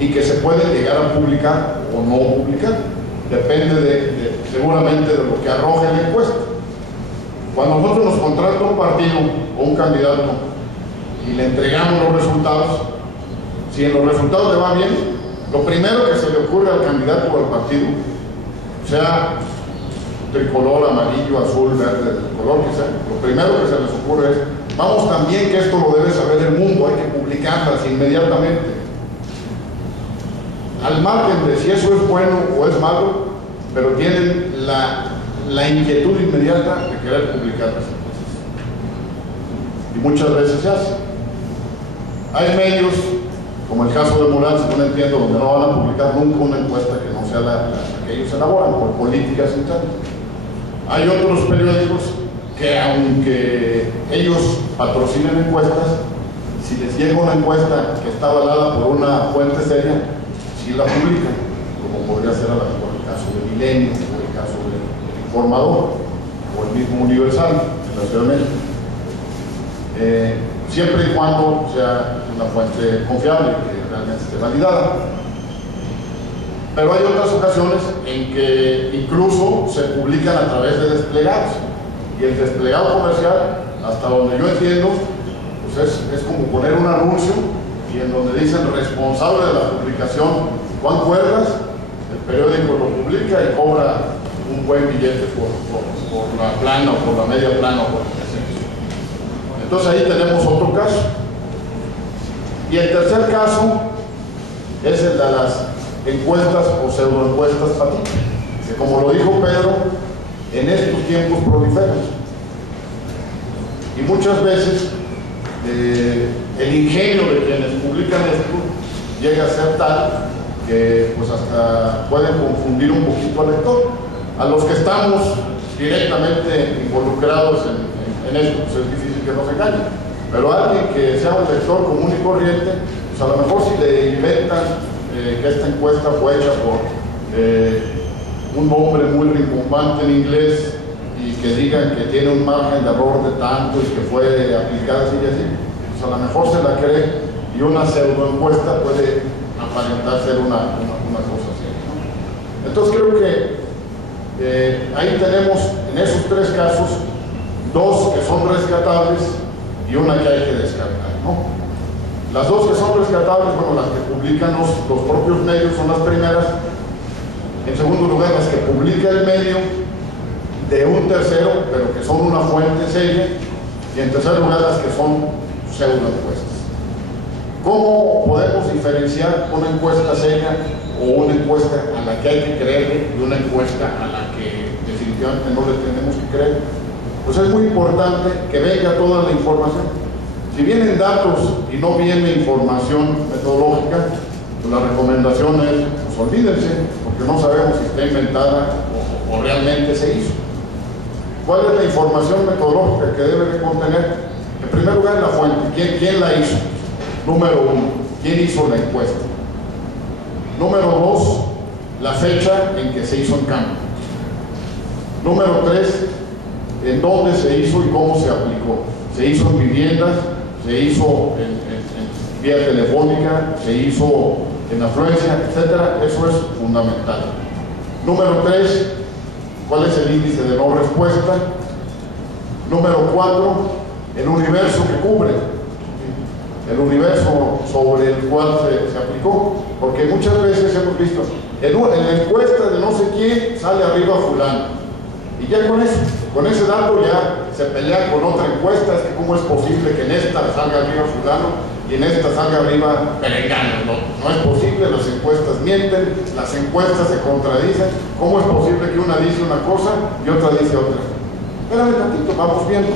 y que se puede llegar a publicar o no publicar, depende seguramente de lo que arroje la encuesta. Cuando nosotros nos contrata un partido o un candidato y le entregamos los resultados, si en los resultados le va bien, lo primero que se le ocurre al candidato o al partido, sea tricolor, amarillo, azul, verde, el color que sea, lo primero que se les ocurre es: vamos, también que esto lo debe saber el mundo, hay que publicarlas inmediatamente. Al margen de si eso es bueno o es malo, pero tienen la inquietud inmediata de querer publicar las encuestas. Y muchas veces se hace. Hay medios, como el caso de Mural, según entiendo, donde no van a publicar nunca una encuesta que no sea la que ellos elaboran por políticas internas. Hay otros periódicos que, aunque ellos patrocinen encuestas, si les llega una encuesta que está avalada por una fuente seria, sí la publican, como podría ser a lo mejor el caso de Milenio, o el caso del Informador, o el mismo Universal en la Ciudad de México. Siempre y cuando sea una fuente confiable, que realmente esté validada. Pero hay otras ocasiones en que incluso se publican a través de desplegados. Y el desplegado comercial, hasta donde yo entiendo, pues es como poner un anuncio y en donde dicen responsable de la publicación Juan Cuerdas, el periódico lo publica y cobra un buen billete por la plana o por la media plana o por lo que sea. Entonces ahí tenemos otro caso. Y el tercer caso es el de las encuestas o pseudoencuestas patitas, que como lo dijo Pedro, en estos tiempos proliferan. Y muchas veces el ingenio de quienes publican esto llega a ser tal que pues hasta pueden confundir un poquito al lector. A los que estamos directamente involucrados en esto, pues es difícil que nos engañen. Pero a alguien que sea un lector común y corriente, pues a lo mejor si le inventan que esta encuesta fue hecha por un nombre muy rimbombante en inglés y que digan que tiene un margen de error de tanto y que fue aplicada así y así, pues a lo mejor se la cree y una pseudoencuesta puede aparentar ser una cosa así. Entonces creo que ahí tenemos en esos tres casos dos que son rescatables y una que hay que descartar, ¿no? Las dos que son rescatables, bueno, las que publican los propios medios son las primeras. En segundo lugar, las que publica el medio de un tercero, pero que son una fuente seria. Y en tercer lugar, las que son pseudoencuestas. ¿Cómo podemos diferenciar una encuesta seria o una encuesta a la que hay que creerle y una encuesta a la que definitivamente no le tenemos que creer? Pues es muy importante que venga toda la información. Si vienen datos y no viene información metodológica, pues la recomendación es, pues olvídense, porque no sabemos si está inventada o realmente se hizo. ¿Cuál es la información metodológica que debe de contener? En primer lugar, la fuente. ¿Quién la hizo? Número uno, ¿quién hizo la encuesta? Número dos, la fecha en que se hizo el cambio. Número tres, en dónde se hizo y cómo se aplicó. Se hizo en viviendas, se hizo en vía telefónica, se hizo en afluencia, etcétera. Eso es fundamental. Número 3, ¿cuál es el índice de no respuesta? Número 4, el universo que cubre, el universo sobre el cual se aplicó, porque muchas veces hemos visto en la encuesta de no sé quién sale arriba fulano, y ya con ese dato ya se pelean con otra encuesta. Es que cómo es posible que en esta salga arriba fulano y en esta salga arriba perengano. No es posible, las encuestas mienten, las encuestas se contradicen. ¿Cómo es posible que una dice una cosa y otra dice otra? Espérame tantito, vamos viendo.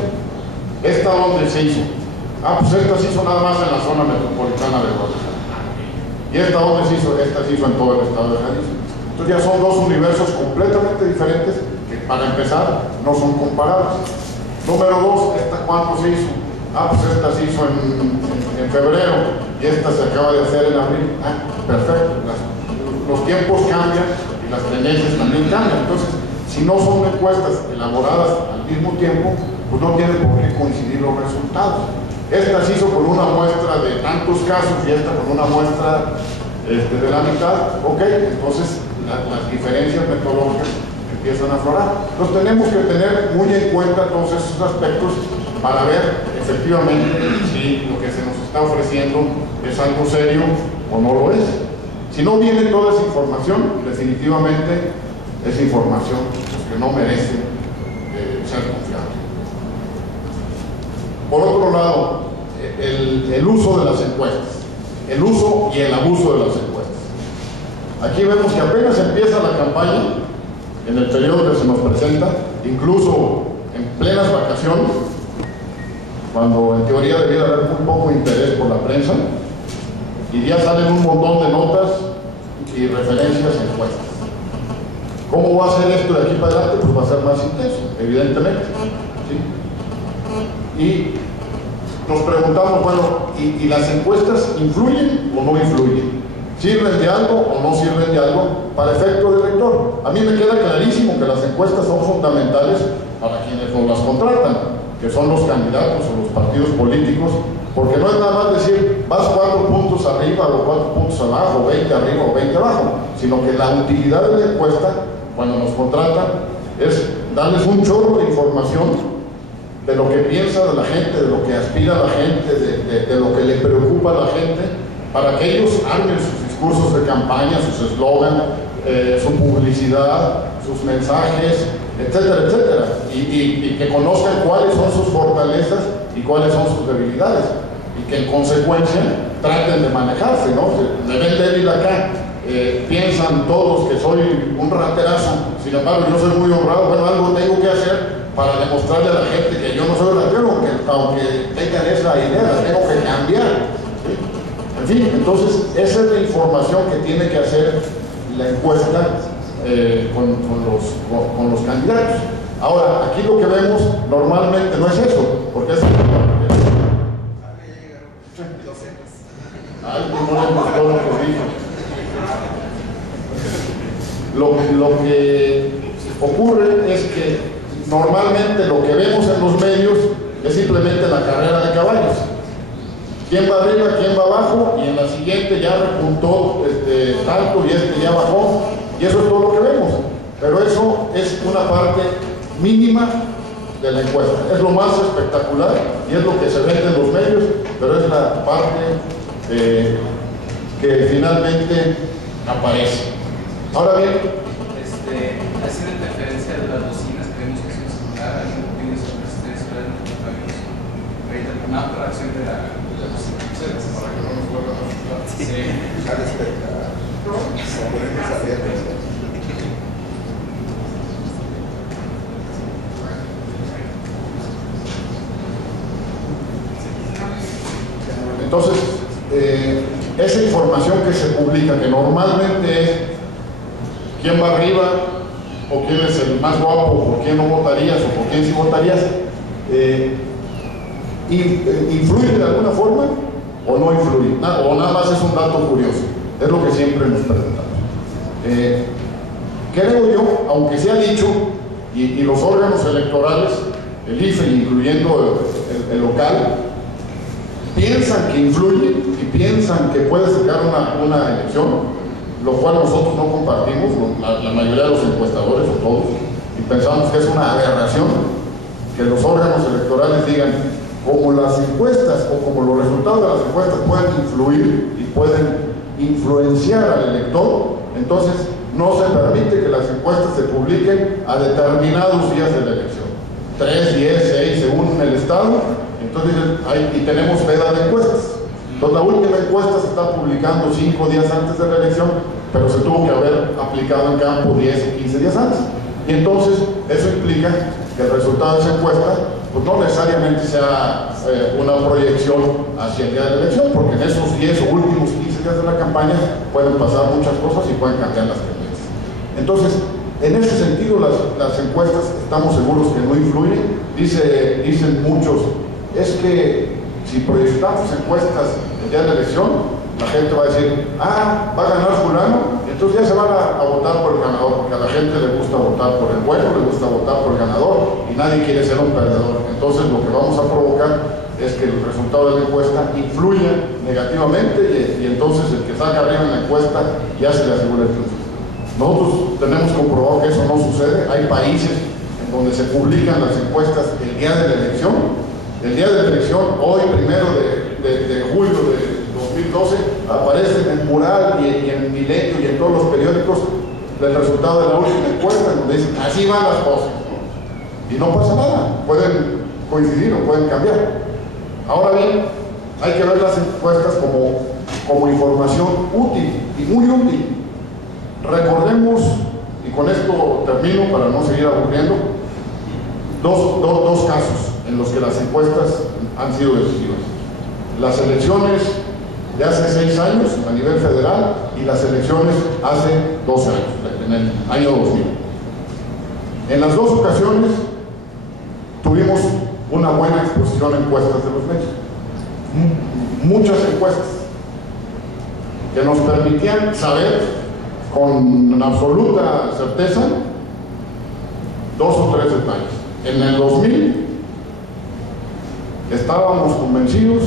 ¿Esta dónde se hizo? Ah, pues esta se hizo nada más en la zona metropolitana de Guadalajara. ¿Y esta dónde se hizo? Esta se hizo en todo el estado de Jalisco. Entonces ya son dos universos completamente diferentes que, para empezar, no son comparables. Número 2, ¿esta cuándo se hizo? Ah, pues esta se hizo en febrero y esta se acaba de hacer en abril. Ah, perfecto. Los tiempos cambian y las tendencias también cambian. Entonces, si no son encuestas elaboradas al mismo tiempo, pues no tienen por qué coincidir los resultados. Esta se hizo con una muestra de tantos casos y esta con una muestra de la mitad. Ok, entonces las diferencias metodológicas empiezan a aflorar. Entonces tenemos que tener muy en cuenta todos esos aspectos para ver efectivamente si lo que se nos está ofreciendo es algo serio o no lo es. Si no viene toda esa información, definitivamente es información que no merece ser confiable. Por otro lado, el uso de las encuestas, el uso y el abuso de las encuestas. Aquí vemos que apenas empieza la campaña, en el periodo que se nos presenta, incluso en plenas vacaciones, cuando en teoría debiera haber muy poco interés por la prensa, y ya salen un montón de notas y referencias a encuestas. ¿Cómo va a ser esto de aquí para adelante? Pues va a ser más intenso, evidentemente. ¿Sí? Y nos preguntamos, bueno, ¿y las encuestas influyen o no influyen? ¿Sirven de algo o no sirven de algo para efecto del lector? A mí me queda clarísimo que las encuestas son fundamentales para quienes nos las contratan. que son los candidatos o los partidos políticos, porque no es nada más decir vas 4 puntos arriba o 4 puntos abajo, 20 arriba o 20 abajo, sino que la utilidad de la encuesta, cuando nos contratan, es darles un chorro de información de lo que piensa de la gente, de lo que aspira la gente, de lo que le preocupa a la gente, para que ellos armen sus discursos de campaña, sus eslogans, su publicidad, sus mensajes, etcétera, etcétera, y que conozcan cuáles son sus fortalezas y cuáles son sus debilidades, y que en consecuencia traten de manejarse, ¿no? Me ven débil acá, piensan todos que soy un raterazo, sin embargo yo soy muy honrado, bueno, algo tengo que hacer para demostrarle a la gente que yo no soy ratero, que aunque tengan esa idea, tengo que cambiar, ¿sí? En fin, entonces esa es la información que tiene que hacer la encuesta con los candidatos. Ahora, aquí lo que vemos normalmente no es eso, porque es algo no les gustó lo que dijo. Lo que ocurre es que normalmente lo que vemos en los medios es simplemente la carrera de caballos. ¿Quién va arriba, quién va abajo? Y en la siguiente ya repuntó tanto y ya bajó. Y eso es todo lo que vemos. Pero eso es una parte mínima de la encuesta. Es lo más espectacular y es lo que se vende en los medios, pero es la parte que finalmente aparece. Ahora bien, haciendo interferencia de las bocinas, creemos que es un celular, alguien opina sobre ustedes, sobre nuestros amigos, una reacción de la bocina. Para que no nos vuelvan a asustar. Sí. A despertar. Componentes abiertos. entonces, esa información que se publica, que normalmente es quién va arriba, o quién es el más guapo, o por quién no votarías, o por quién sí votarías, ¿influye de alguna forma o no influye? O nada más es un dato curioso. Es lo que siempre nos preguntamos. Creo yo, aunque se ha dicho, y los órganos electorales, el IFE, incluyendo el local, piensan que influye y piensan que puede sacar una elección, lo cual nosotros no compartimos, la mayoría de los encuestadores o todos, y pensamos que es una aberración que los órganos electorales digan, como las encuestas o como los resultados de las encuestas pueden influir y pueden influenciar al elector, entonces no se permite que las encuestas se publiquen a determinados días de la elección, 3, 10, 6, según el estado. Entonces y tenemos veda de encuestas. Entonces la última encuesta se está publicando 5 días antes de la elección, pero se tuvo que haber aplicado en campo 10 o 15 días antes. Y entonces eso implica que el resultado de esa encuesta pues no necesariamente sea una proyección hacia el día de la elección, porque en esos 10 o últimos 15 días de la campaña pueden pasar muchas cosas y pueden cambiar las tendencias. Entonces, en ese sentido las encuestas estamos seguros que no influyen. Dicen muchos, es que si proyectamos encuestas el día de la elección, la gente va a decir, va a ganar fulano, entonces ya se van a votar por el ganador, porque a la gente le gusta votar por el bueno, le gusta votar por el ganador, y nadie quiere ser un perdedor. Entonces lo que vamos a provocar es que el resultado de la encuesta influya negativamente y entonces el que salga arriba en la encuesta ya se le asegura el triunfo. Nosotros tenemos comprobado que eso no sucede. Hay países en donde se publican las encuestas el día de la elección. El día de la elección, hoy, 1 de julio de 2012, aparece en el Mural y en Milenio y en todos los periódicos el resultado de la última encuesta, en donde dicen, así van las cosas, ¿no? Y no pasa nada, pueden coincidir o pueden cambiar. Ahora bien, hay que ver las encuestas como información útil y muy útil. Recordemos, y con esto termino para no seguir aburriendo, dos casos en los que las encuestas han sido decisivas. Las elecciones de hace 6 años a nivel federal y las elecciones hace 12 años, en el año 2000. En las dos ocasiones tuvimos una buena exposición en encuestas de los medios. Muchas encuestas que nos permitían saber con absoluta certeza 2 o 3 detalles. En el 2000 estábamos convencidos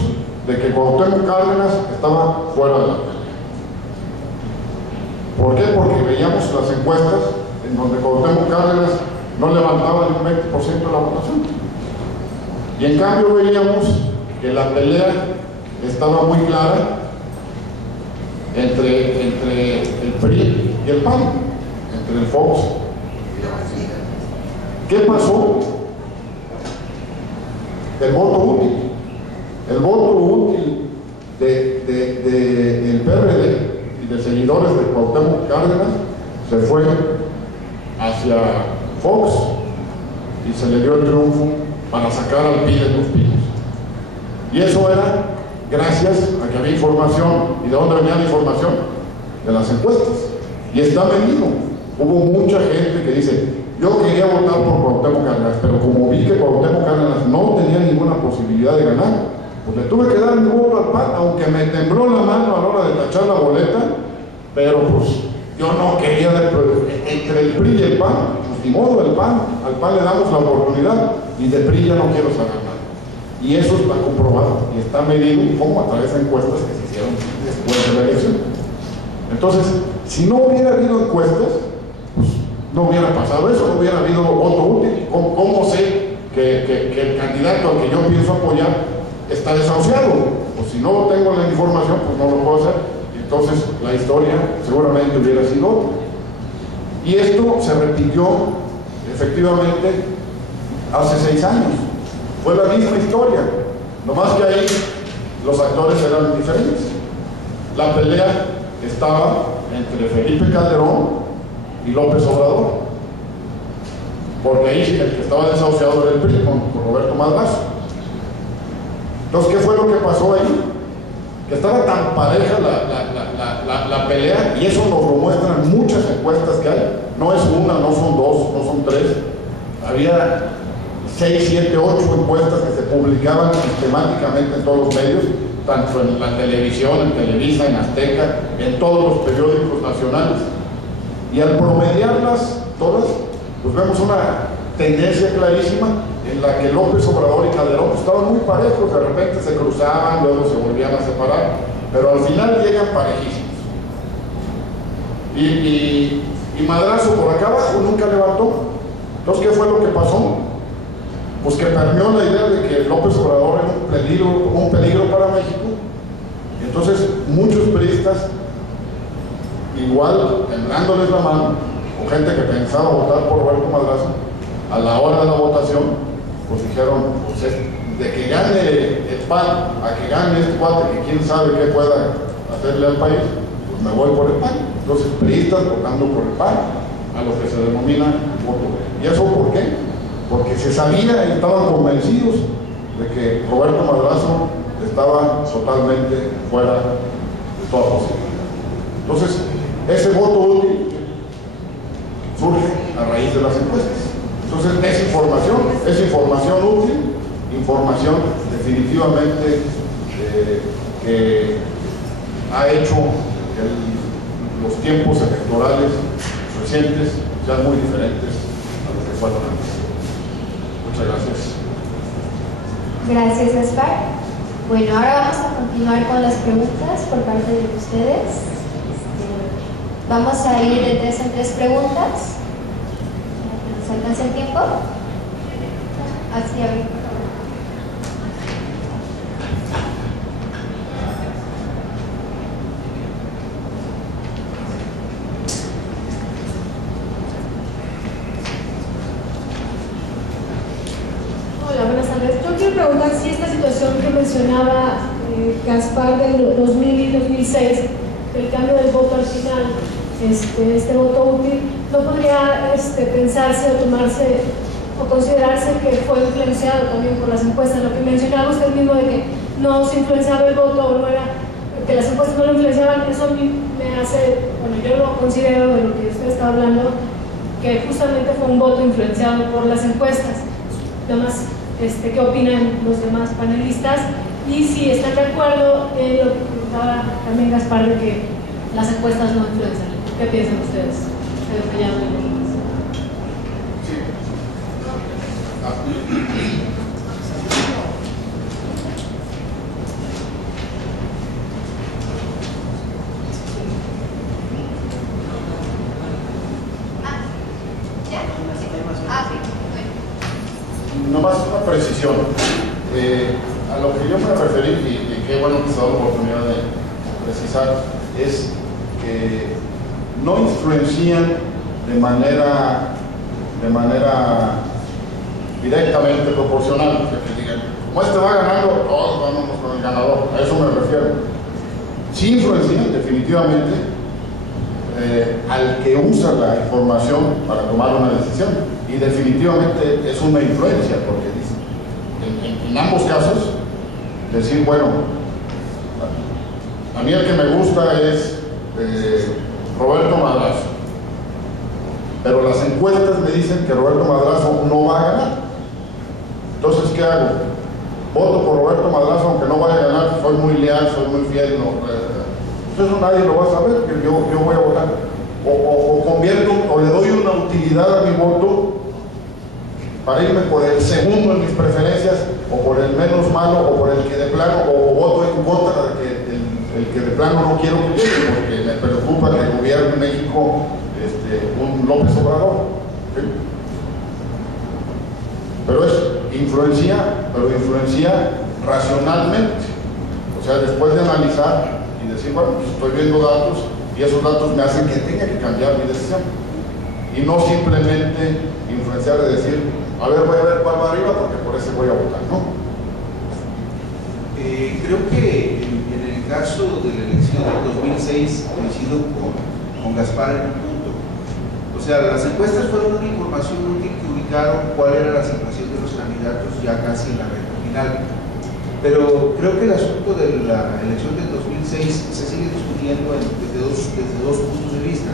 de que Cuauhtémoc Cárdenas estaba fuera de la pelea. ¿Por qué? Porque veíamos las encuestas en donde Cuauhtémoc Cárdenas no levantaba ni un 20% de la votación. Y en cambio veíamos que la pelea estaba muy clara entre el PRI y el PAN, entre el Fox. ¿Qué pasó? El voto útil. El voto útil del PRD y de seguidores de Cuauhtémoc Cárdenas se fue hacia Fox y se le dio el triunfo para sacar al PRI de los pinos. Y eso era gracias a que había información. ¿Y de dónde venía la información? De las encuestas. Y está medido. Hubo mucha gente que dice: yo quería votar por Cuauhtémoc Cárdenas, pero como vi que Cuauhtémoc Cárdenas no tenía ninguna posibilidad de ganar, pues le tuve que dar mi voto al PAN, aunque me tembló la mano a la hora de tachar la boleta, pero pues yo no quería, entre el PRI y el PAN, pues ni modo, el PAN, al PAN le damos la oportunidad, y de PRI ya no quiero saber nada. Y eso está comprobado, y está medido como a través de encuestas que se hicieron después de la elección. Entonces, si no hubiera habido encuestas, pues no hubiera pasado eso, no hubiera habido voto útil. ¿Cómo sé que el candidato al que yo pienso apoyar está desahuciado? Pues si no tengo la información, pues no lo puedo hacer. Entonces la historia seguramente hubiera sido otra. Y esto se repitió efectivamente hace 6 años. Fue la misma historia, nomás que ahí los actores eran diferentes. La pelea estaba entre Felipe Calderón y López Obrador, porque ahí el que estaba desahuciado era el PRI con Roberto Madrazo. Entonces, ¿qué fue lo que pasó ahí? Que estaba tan pareja la pelea, y eso nos lo muestran muchas encuestas que hay. No es una, no son 2, no son 3. Había 6, 7, 8 encuestas que se publicaban sistemáticamente en todos los medios, tanto en la televisión, en Televisa, en Azteca, en todos los periódicos nacionales. Y al promediarlas todas, pues vemos una tendencia clarísima en la que López Obrador y Calderón pues, estaban muy parejos, de repente se cruzaban, luego se volvían a separar, pero al final llegan parejísimos. Y Madrazo por acá abajo nunca levantó. Entonces, ¿qué fue lo que pasó? Pues que permeó la idea de que López Obrador era un peligro para México. Y entonces muchos priistas, igual temblándoles la mano, o gente que pensaba votar por Roberto Madrazo, a la hora de la votación, pues dijeron, pues de que gane el PAN a que gane este cuate que quién sabe qué pueda hacerle al país, pues me voy por el PAN. Entonces priistas votando por el PAN, a lo que se denomina el voto. ¿Y eso por qué? Porque se sabía y estaban convencidos de que Roberto Madrazo estaba totalmente fuera de toda posibilidad. Entonces, ese voto útil surge a raíz de las encuestas. Entonces, es información útil, información definitivamente que ha hecho que los tiempos electorales recientes sean muy diferentes a los que fueron antes. Muchas gracias. Gracias, Gaspar. Bueno, ahora vamos a continuar con las preguntas por parte de ustedes. Vamos a ir de 3 en 3 preguntas. ¿Nos alcanza el tiempo? Así, a ver. Hola, buenas tardes. Yo quiero preguntar si esta situación que mencionaba Gaspar del 2000 y 2006, el cambio del voto al final, este voto útil, no podría pensarse o tomarse o considerarse que fue influenciado también por las encuestas. Lo que mencionaba usted mismo de que no se influenciaba el voto o no era, que las encuestas no lo influenciaban, eso a mí me hace, bueno, yo lo considero de lo que usted está hablando, que justamente fue un voto influenciado por las encuestas. Además, ¿qué opinan los demás panelistas? Y si están de acuerdo en lo que preguntaba también Gaspar de que las encuestas no influencian. ¿Qué piensan ustedes de lo que ya hablamos? precisión. A lo que yo me referí, y qué bueno que se da la oportunidad de precisar, es que no influencian de manera directamente proporcional. O sea, que digan, como este va ganando, todos vamos con el ganador. A eso me refiero. Sí influencian definitivamente al que usa la información para tomar una decisión, y definitivamente es una influencia, porque en ambos casos decir, bueno, a mí el que me gusta es Roberto Madrazo, pero las encuestas me dicen que Roberto Madrazo no va a ganar. Entonces, ¿qué hago? Voto por Roberto Madrazo aunque no vaya a ganar, soy muy leal, soy muy fiel, eso nadie lo va a saber, que yo voy a votar. O convierto, o le doy una utilidad a mi voto para irme por el segundo en mis preferencias, o por el menos malo, o por el que de plano, o voto en contra el que de plano no quiero que llegue, porque me preocupa que gobierne México un López Obrador. ¿Sí? Pero es influencia racionalmente. O sea, después de analizar y decir, bueno, pues estoy viendo datos y esos datos me hacen que tenga que cambiar mi decisión. Y no simplemente influenciar de decir, a ver, voy a ver cuál va arriba porque por ese voy a votar, ¿no? Creo que en el caso de la elección del 2006 coincido con Gaspar en un punto. O sea, las encuestas fueron una información útil que ubicaron cuál era la situación de los candidatos ya casi en la recta final. Pero creo que el asunto de la elección del 2006 se sigue discutiendo desde dos puntos de vista.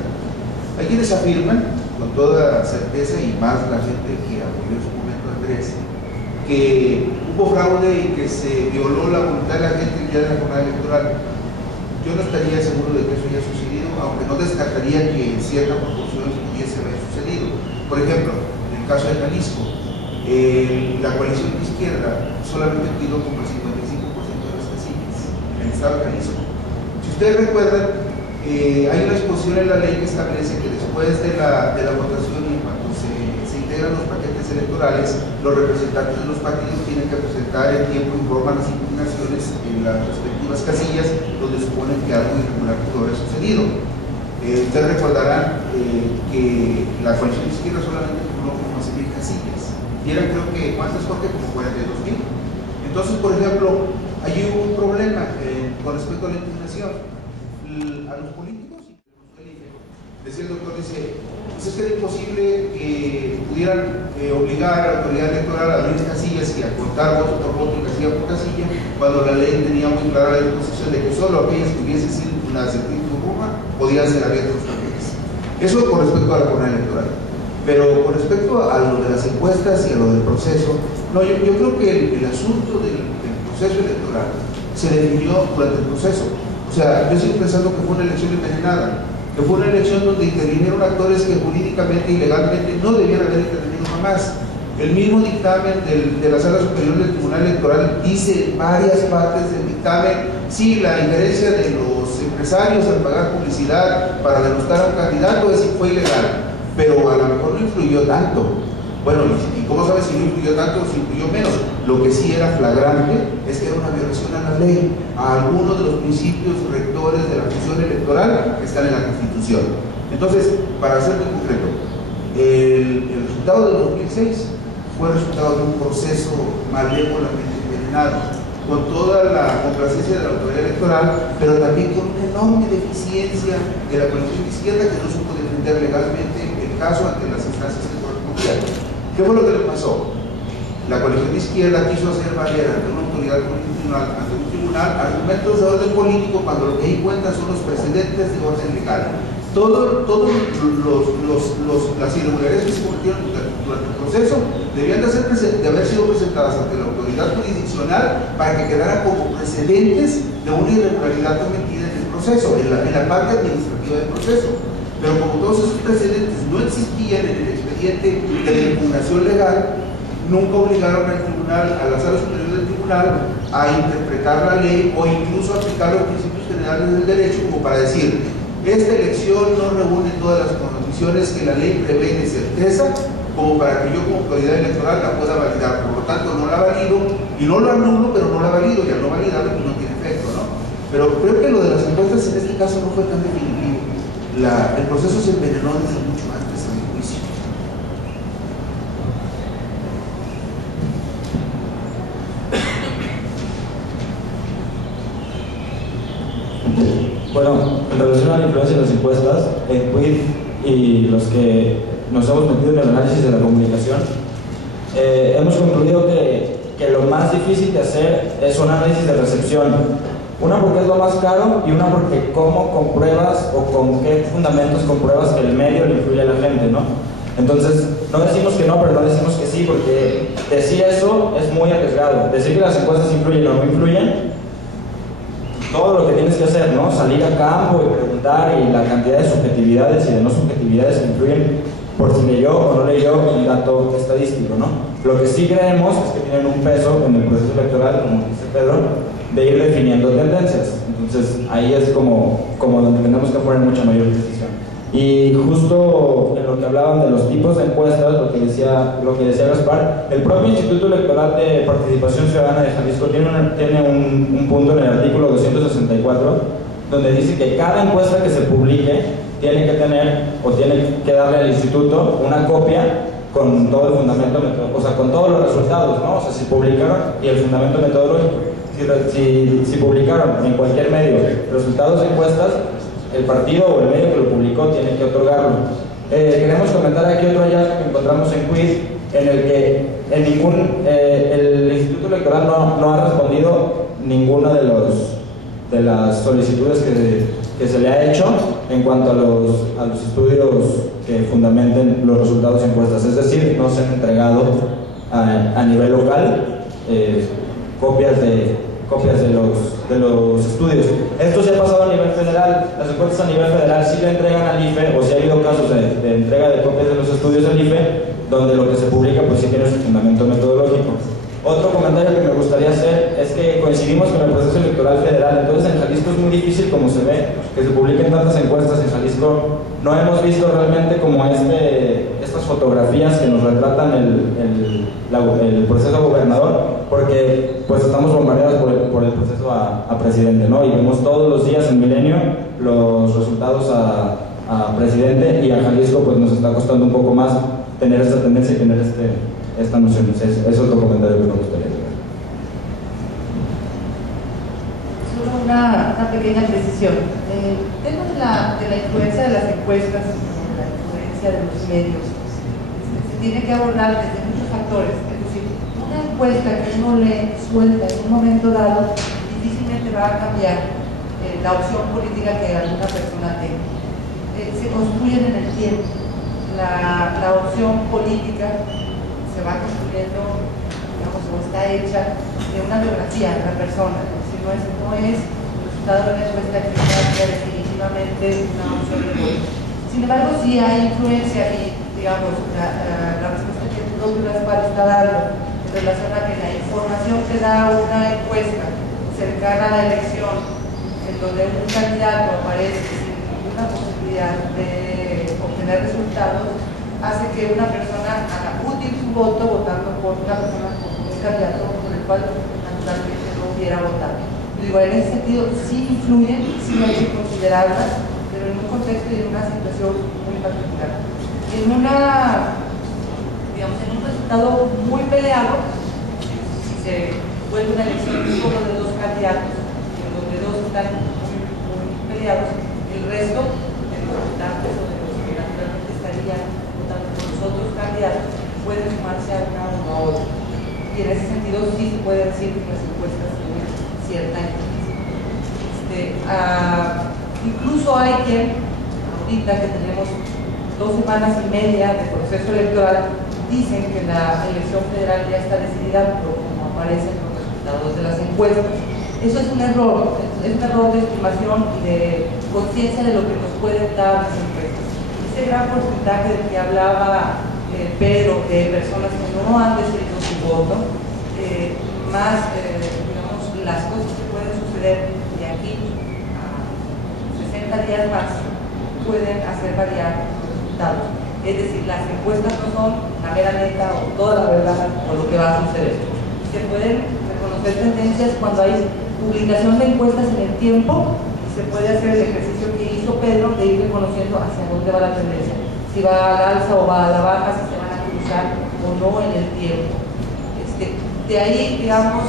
Hay quienes afirman, con toda certeza, y más la gente que apoyó en su momento a Andrés, que hubo fraude y que se violó la voluntad de la gente el día de la jornada electoral. Yo no estaría seguro de que eso haya sucedido, aunque no descartaría que en cierta proporción pudiese haber sucedido. Por ejemplo, en el caso de Jalisco, la coalición de izquierda solamente quedó como el 55% de las casillas en el estado de Jalisco. Si ustedes recuerdan, hay una disposición en la ley que establece que después de la votación y cuando se integran los paquetes electorales, los representantes de los partidos tienen que presentar en tiempo y forma las impugnaciones en las respectivas casillas donde suponen que algo irregular pudo haber sucedido. Ustedes recordarán que la coalición de izquierda solamente formó como 11,000 casillas. Y eran, creo que, ¿cuántas, Jorge? Como 42,000. Entonces, por ejemplo, allí hubo un problema con respecto a la impugnación. A los políticos, decía el doctor, dice, pues es que era imposible que pudieran obligar a la autoridad electoral a abrir casillas y a contar voto por voto y casilla por casilla, cuando la ley tenía muy clara la disposición de que solo aquellas que hubiesen sido impugnadas en tiempo y forma podían ser abiertos los paquetes. Eso con respecto a la jornada electoral. Pero con respecto a lo de las encuestas y a lo del proceso, no, yo creo que el asunto del proceso electoral se definió durante el proceso. O sea, yo sigo pensando que fue una elección envenenada, que fue una elección donde intervinieron actores que jurídicamente y legalmente no debieran haber intervenido jamás. El mismo dictamen de la Sala Superior del Tribunal Electoral dice en varias partes del dictamen, sí, la injerencia de los empresarios al pagar publicidad para denostar a un candidato fue ilegal, pero a lo mejor no influyó tanto. Bueno, ¿y cómo sabes si no influyó tanto o si influyó menos? Lo que sí era flagrante es que era una violación a la ley, a algunos de los principios rectores de la función electoral que están en la Constitución. Entonces, para ser muy concreto, el resultado del 2006 fue el resultado de un proceso malévolamente envenenado, con toda la complacencia de la autoridad electoral, pero también con una enorme deficiencia de la coalición de izquierda que no supo defender legalmente el caso ante las instancias que correspondían. ¿Qué fue lo que le pasó? La coalición de izquierda quiso hacer valer ante una autoridad constitucional, ante un tribunal, argumentos de orden político cuando lo que hay cuenta son los precedentes de orden legal. Todas las irregularidades que se cometieron durante el proceso debían de haber sido presentadas ante la autoridad jurisdiccional para que quedaran como precedentes de una irregularidad cometida en el proceso, en la parte administrativa del proceso. Pero como todos esos precedentes no existían en el expediente de la impugnación legal, nunca obligaron al tribunal, a la Sala Superior del Tribunal, a interpretar la ley o incluso a aplicar los principios generales del derecho, como para decir, esta elección no reúne todas las condiciones que la ley prevé de certeza, como para que yo como autoridad electoral la pueda validar. Por lo tanto, no la valido y no lo anulo, pero no la valido, y al no validarlo pues no tiene efecto, ¿no? Pero creo que lo de las encuestas en este caso no fue tan definitivo. El proceso se envenenó desde mucho antes, a mi juicio. Bueno, en relación a la influencia de las encuestas, en Quid y los que nos hemos metido en el análisis de la comunicación, hemos concluido que lo más difícil de hacer es un análisis de recepción. Una porque es lo más caro y una porque cómo compruebas o con qué fundamentos compruebas que el medio le influye a la gente, ¿no? Entonces, no decimos que no, pero no decimos que sí, porque decir eso es muy arriesgado. Decir que las encuestas influyen o no influyen, todo lo que tienes que hacer, ¿no? Salir a campo y preguntar, y la cantidad de subjetividades y de no subjetividades que influyen por si leyó o no leyó un dato estadístico, ¿no? Lo que sí creemos es que tienen un peso en el proceso electoral, como dice Pedro, de ir definiendo tendencias. Entonces ahí es como donde tenemos que poner mucha mayor precisión. Y justo en lo que hablaban de los tipos de encuestas, lo que decía Gaspar, el propio Instituto Electoral de Participación Ciudadana de Jalisco tiene un punto en el artículo 264 donde dice que cada encuesta que se publique tiene que tener o tiene que darle al instituto una copia con todo el fundamento, o sea, con todos los resultados, ¿no? O sea, si publicaron y el fundamento metodológico. Si publicaron en cualquier medio resultados de encuestas, el partido o el medio que lo publicó tiene que otorgarlo. Queremos comentar aquí otro hallazgo que encontramos en Quiz, en el que el Instituto Electoral no ha respondido ninguna de las solicitudes que se le ha hecho en cuanto a los estudios que fundamenten los resultados de encuestas. Es decir, no se han entregado a nivel local copias de los estudios. Esto se ha pasado a nivel federal. Las encuestas a nivel federal sí le entregan al IFE, o si ha habido casos de entrega de copias de los estudios al IFE, donde lo que se publica pues sí tiene su fundamento metodológico. Otro comentario que me gustaría hacer es que coincidimos con el proceso electoral federal. Entonces en Jalisco es muy difícil, como se ve, que se publiquen tantas encuestas. En Jalisco no hemos visto realmente como estas fotografías que nos retratan el proceso a gobernador, porque pues estamos bombardeados por el proceso a presidente, ¿no? Y vemos todos los días en Milenio los resultados a presidente, y a Jalisco pues nos está costando un poco más tener esta tendencia y tener esta noción. Es otro comentario que me gustaría hacer. Solo una pequeña precisión. El tema de la influencia de las encuestas, la influencia de los medios, se tiene que abordar desde muchos factores. Es decir, una encuesta que uno le suelta en un momento dado difícilmente va a cambiar la opción política que alguna persona tenga. Se construyen en el tiempo. La opción política se va construyendo, digamos, o está hecha de una biografía de la persona. Si no es el resultado de una encuesta que sea definitivamente una opción de voto. Sin embargo, sí hay influencia, y digamos, la respuesta que el propio Gaspar está dando en relación a que la información que da una encuesta cercana a la elección, en donde un candidato aparece sin ninguna posibilidad de obtener resultados, hace que una persona haga útil su voto votando por una persona, por un candidato por el cual naturalmente no hubiera votado. Digo, en ese sentido sí influyen, sí hay que considerarlas, pero en un contexto y en una situación muy particular. En un resultado muy peleado, si se vuelve una elección solo de dos candidatos, en donde dos están muy peleados, el resto de los votantes o de los que naturalmente estarían votando por los otros candidatos pueden sumarse a una o a otra. Y en ese sentido sí se puede decir que las encuestas tienen cierta influencia. Incluso hay quien, ahorita que tenemos 2 semanas y media de proceso electoral, dicen que la elección federal ya está decidida, pero como aparecen los resultados de las encuestas. Eso es un error de estimación y de conciencia de lo que nos pueden dar las encuestas. Ese gran porcentaje del que hablaba Pedro, de personas que no han decidido su voto, más digamos, las cosas que pueden suceder de aquí a 60 días más, pueden hacer variar los resultados. Es decir, las encuestas no son la mera neta o toda la verdad o lo que va a suceder. Se pueden reconocer tendencias cuando hay publicación de encuestas en el tiempo, y se puede hacer el ejercicio que hizo Pedro de ir reconociendo hacia dónde va la tendencia, si va al alza o va a la baja, si se van a cruzar o no en el tiempo. De ahí, digamos,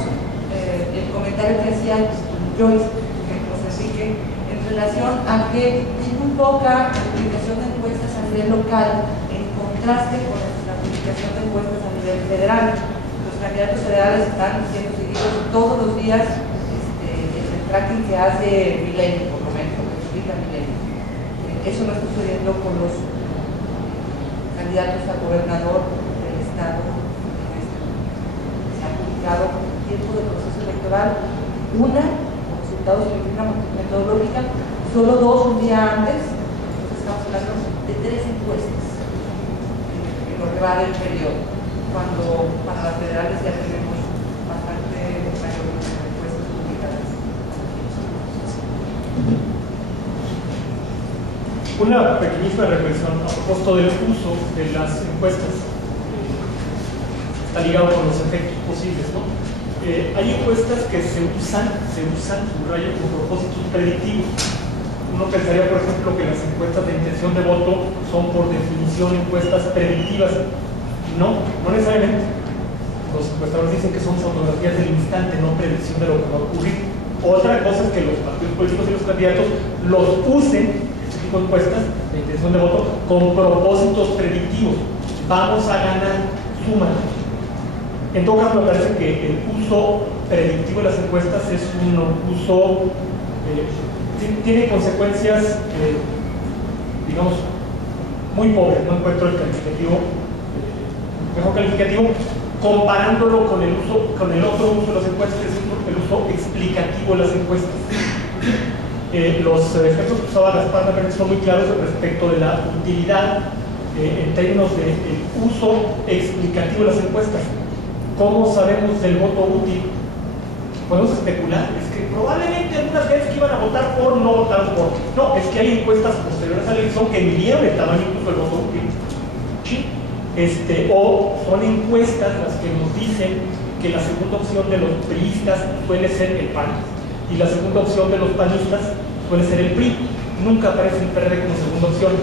el comentario que hacía Joyce, José Enrique, en relación a que hay muy poca publicación de encuestas a nivel local en contraste con la publicación de encuestas a nivel federal. Los candidatos federales están siendo seguidos todos los días en el tracking que hace Milenio, por lo menos, lo que explica Milenio. Eso no está sucediendo con los candidatos a gobernador del estado. Se ha publicado en tiempo del proceso electoral una, con resultados de una metodológica, solo dos un día antes. Entonces estamos hablando de 3 encuestas en lo que va del periodo, cuando para las federales ya tenemos bastante mayor número de encuestas publicadas. Una pequeñísima reflexión a propósito del uso de las encuestas. Está ligado con los efectos posibles, ¿no? Hay encuestas que se usan, subrayo, con propósitos predictivos. Uno pensaría, por ejemplo, que las encuestas de intención de voto son por definición encuestas predictivas. No necesariamente. Los encuestadores dicen que son fotografías del instante, no predicción de lo que va a ocurrir. Otra cosa es que los partidos políticos y los candidatos los usen, este tipo de encuestas de intención de voto, con propósitos predictivos. Vamos a ganar, súmala. En todo caso, me parece que el uso predictivo de las encuestas es un uso, tiene consecuencias, digamos, muy pobres. No encuentro el calificativo, mejor calificativo, comparándolo con el otro uso de las encuestas, que es el uso explicativo de las encuestas. Los ejemplos que usaba Gaspar me son muy claros respecto de la utilidad en términos del uso explicativo de las encuestas. ¿Cómo sabemos del voto útil? Podemos especular. Es que probablemente algunas veces que iban a votar por, no votaron por. No, es que hay encuestas posteriores a la elección que midieron el tamaño incluso del voto útil. ¿Sí? O son encuestas las que nos dicen que la segunda opción de los priistas suele ser el PAN y la segunda opción de los panistas suele ser el PRI. Nunca aparece el PRD como segunda opción.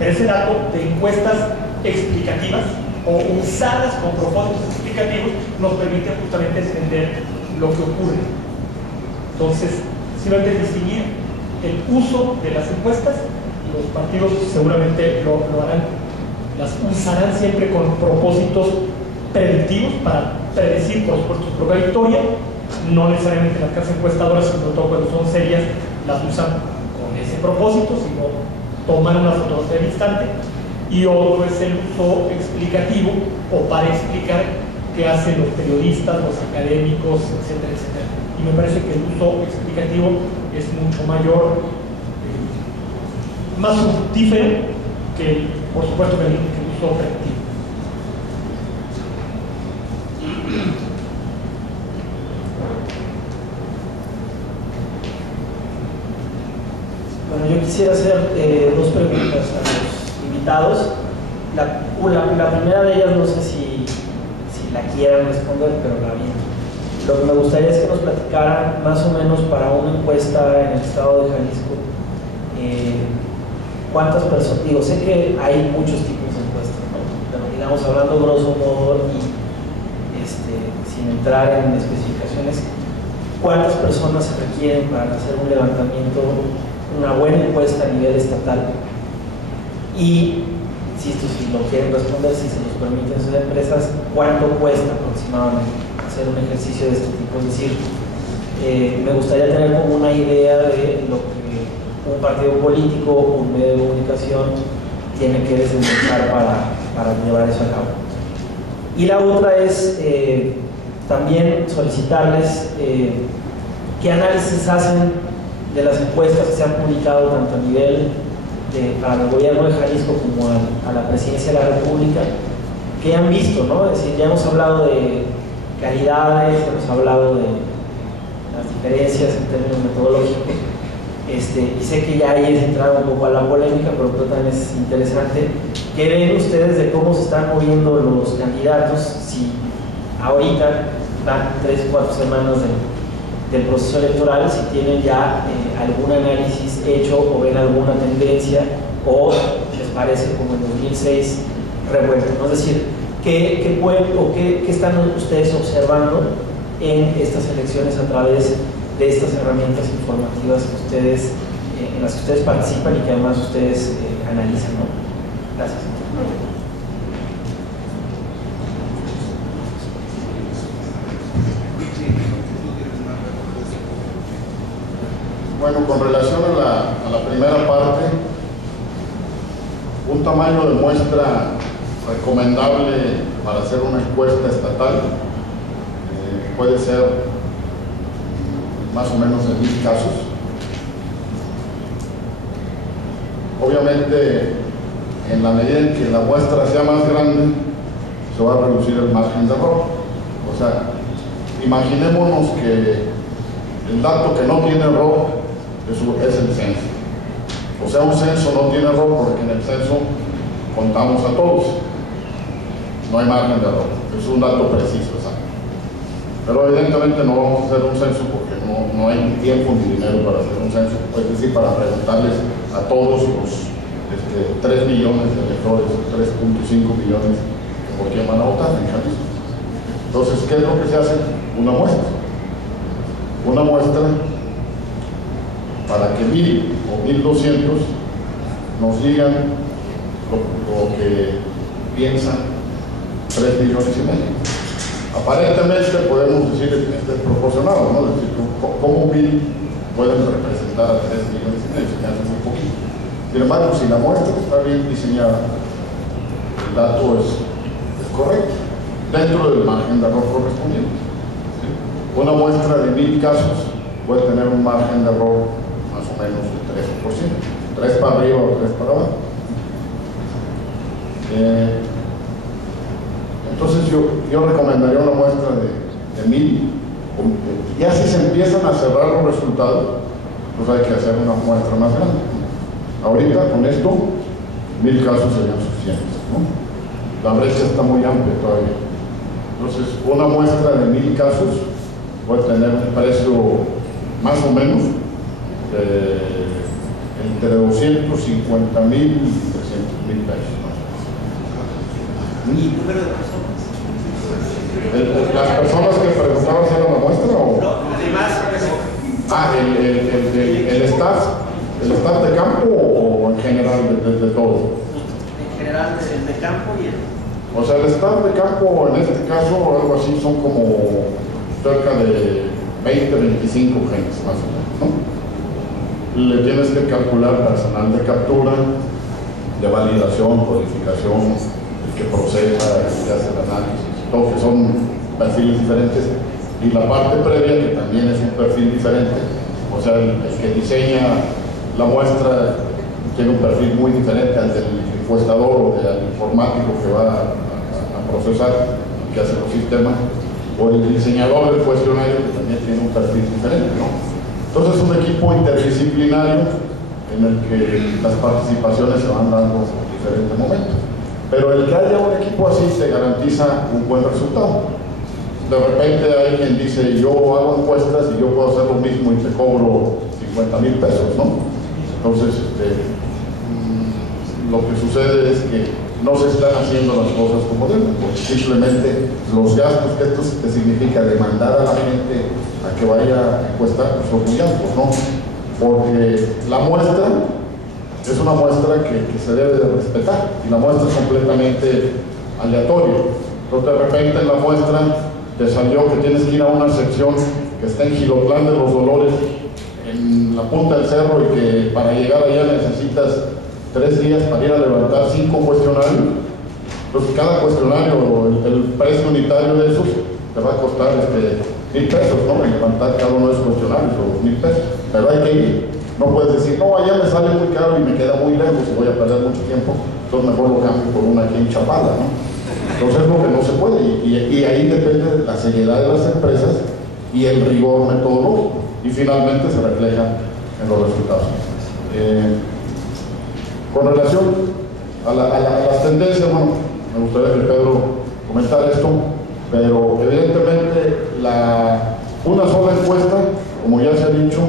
Pero ese dato de encuestas explicativas o usadas con propósitos explicativos nos permite justamente entender lo que ocurre. Entonces, simplemente distinguir el uso de las encuestas. Los partidos seguramente lo harán, las usarán siempre con propósitos predictivos para predecir, por supuesto, su propia victoria. No necesariamente las casas encuestadoras, sobre todo cuando son serias, las usan con ese propósito, sino toman una fotografía al instante. Y otro es el uso explicativo o para explicar qué hacen los periodistas, los académicos, etcétera, etcétera. Y me parece que el uso explicativo es mucho mayor, más fructífero que, por supuesto, que el uso predictivo. Bueno, yo quisiera hacer 2 preguntas a los invitados. La primera de ellas no sé si la quieran responder, pero la vi. Lo que me gustaría es que nos platicaran más o menos para una encuesta en el estado de Jalisco, cuántas personas, digo, sé que hay muchos tipos de encuestas, ¿no? Pero digamos, hablando grosso modo y sin entrar en especificaciones, ¿cuántas personas se requieren para hacer un levantamiento, una buena encuesta a nivel estatal? Y si lo quieren responder, si se los permiten sus empresas, ¿cuánto cuesta aproximadamente hacer un ejercicio de este tipo? Es decir, me gustaría tener como una idea de lo que un partido político o un medio de comunicación tiene que desembolsar para llevar eso a cabo. Y la otra es también solicitarles qué análisis hacen de las encuestas que se han publicado tanto a nivel para el gobierno de Jalisco como a la presidencia de la República, que han visto, ¿no? Es decir, ya hemos hablado de calidades, hemos hablado de las diferencias en términos metodológicos, y sé que ya ahí es entrar un poco a la polémica, pero creo que también es interesante. ¿Qué ven ustedes de cómo se están moviendo los candidatos? Si ahorita van 3 o 4 semanas del proceso electoral, si tienen ya algún análisis hecho o ven alguna tendencia, o les parece como en 2006 revuelto, ¿no? Es decir, ¿qué están ustedes observando en estas elecciones a través de estas herramientas informativas que ustedes, en las que ustedes participan y que además ustedes analizan, ¿no? Gracias. Bueno, con relación a la primera parte, un tamaño de muestra recomendable para hacer una encuesta estatal puede ser más o menos de 1000 casos. Obviamente, en la medida en que la muestra sea más grande, se va a reducir el margen de error. O sea, imaginémonos que el dato que no tiene error es el censo. O sea, un censo no tiene error porque en el censo contamos a todos. No hay margen de error. Es un dato preciso, exacto. Pero evidentemente no vamos a hacer un censo porque no hay tiempo ni dinero para hacer un censo. Es decir, para preguntarles a todos los 3 millones de electores, 3.5 millones, por quién van a votar en Jalisco. Entonces, ¿qué es lo que se hace? Una muestra. Una muestra para que 1000 o 1200 nos digan lo que piensan 3,5 millones. Aparentemente podemos decir que es desproporcionado, ¿no? Es decir, ¿cómo 1000 pueden representar a 3,5 millones? Se me hace muy poquito. Sin embargo, si la muestra está bien diseñada, el dato es correcto, dentro del margen de error correspondiente. ¿Sí? Una muestra de 1000 casos puede tener un margen de error más o menos de 3%, 3 para arriba o 3 para abajo. Entonces yo recomendaría una muestra de 1000. Ya si se empiezan a cerrar los resultados, pues hay que hacer una muestra más grande. Ahorita con esto 1000 casos serían suficientes, ¿no? La brecha está muy amplia todavía. Entonces una muestra de 1000 casos puede tener un precio más o menos entre 250,000 y 300,000 pesos. ¿Y el número de personas? ¿Las personas que preguntaban si era la muestra o...? No, además... el staff de campo o en general de todo. En general el de campo y el... O sea, el staff de campo en este caso algo así son como cerca de 20, 25 gentes más o menos, ¿no? Le tienes que calcular personal de captura, de validación, codificación, el que procesa, el que hace el análisis, todo que son perfiles diferentes, y la parte previa que también es un perfil diferente. O sea, el que diseña la muestra tiene un perfil muy diferente al del encuestador o del informático que va a procesar, que hace los sistemas, o el diseñador del cuestionario que también tiene un perfil diferente, ¿no? Entonces es un equipo interdisciplinario en el que las participaciones se van dando en diferentes momentos. Pero el que haya un equipo así te garantiza un buen resultado. De repente hay quien dice, yo hago encuestas y yo puedo hacer lo mismo y te cobro 50,000 pesos, ¿no? Entonces, lo que sucede es que no se están haciendo las cosas como deben, porque simplemente los gastos que esto te significa demandar a la gente a que vaya a encuestar son muy altos, ¿no? Porque la muestra es una muestra que se debe de respetar, y la muestra es completamente aleatoria. Entonces, de repente en la muestra te salió que tienes que ir a una sección que está en Gilotlán de los Dolores, en la punta del cerro, y que para llegar allá necesitas 3 días para ir a levantar 5 cuestionarios. Entonces cada cuestionario, el precio unitario de esos te va a costar 1,000 pesos, ¿no? En levantar cada uno de esos cuestionarios, o 2,000 pesos. Pero hay que ir. No puedes decir, no, allá me sale muy caro y me queda muy lejos y voy a perder mucho tiempo, entonces mejor lo cambio por una aquí en Chapala, ¿no? Entonces es lo que no se puede, y ahí depende de la seriedad de las empresas y el rigor metodológico, y finalmente se refleja los resultados. Con relación a las tendencias, bueno, me gustaría que Pedro comentara esto, pero evidentemente una sola encuesta, como ya se ha dicho,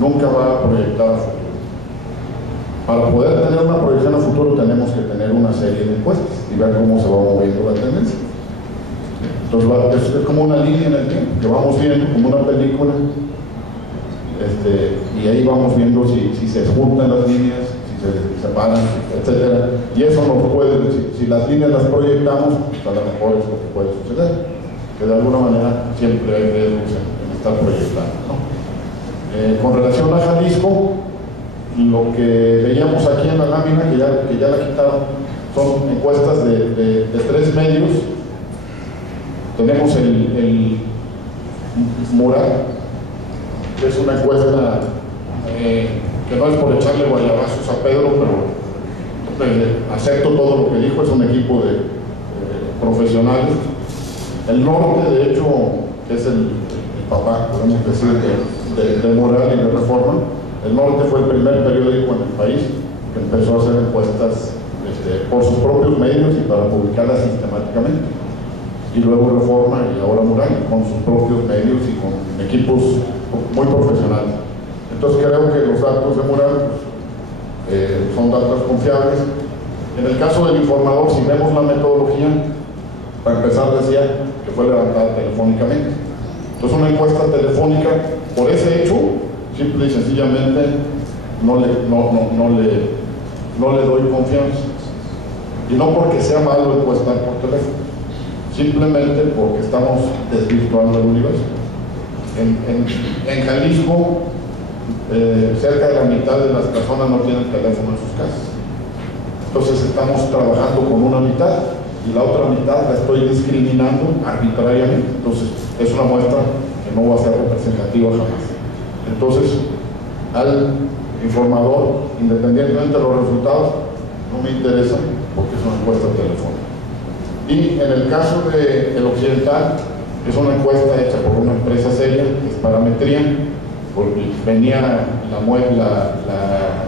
nunca va a proyectar a futuro. Para poder tener una proyección a futuro tenemos que tener una serie de encuestas y ver cómo se va moviendo la tendencia. Entonces es como una línea en el tiempo que vamos viendo, como una película, y ahí vamos viendo si se juntan las líneas, si se separan, etcétera. Y eso nos puede decir, si las líneas las proyectamos, pues a lo mejor es lo que puede suceder, que de alguna manera siempre hay riesgos en estar proyectando, ¿no? Con relación a Jalisco, lo que veíamos aquí en la lámina, que ya la quitaron, son encuestas de 3 medios. Tenemos el Mural, que es una encuesta que no es por echarle guayabazos a Pedro, pero acepto todo lo que dijo, es un equipo de profesionales. El Norte, de hecho, es el papá, podemos decir, de Mural y de Reforma. El Norte fue el primer periódico en el país que empezó a hacer encuestas por sus propios medios y para publicarlas sistemáticamente. Y luego Reforma y ahora Mural, con sus propios medios y con equipos muy profesionales. Entonces creo que los datos de Mural son datos confiables. En el caso del Informador, si vemos la metodología, para empezar decía que fue levantada telefónicamente. Entonces una encuesta telefónica, por ese hecho, simple y sencillamente no le doy confianza. Y no porque sea malo encuestar por teléfono, simplemente porque estamos desvirtuando el universo. En Jalisco, cerca de la mitad de las personas no tienen teléfono en sus casas. Entonces estamos trabajando con una mitad y la otra mitad la estoy discriminando arbitrariamente. Entonces es una muestra que no va a ser representativa jamás. Entonces, al Informador, independientemente de los resultados, no me interesa porque es una encuesta telefónica. Y en el caso del Occidental, es una encuesta hecha por una empresa seria, es Parametría, porque venía la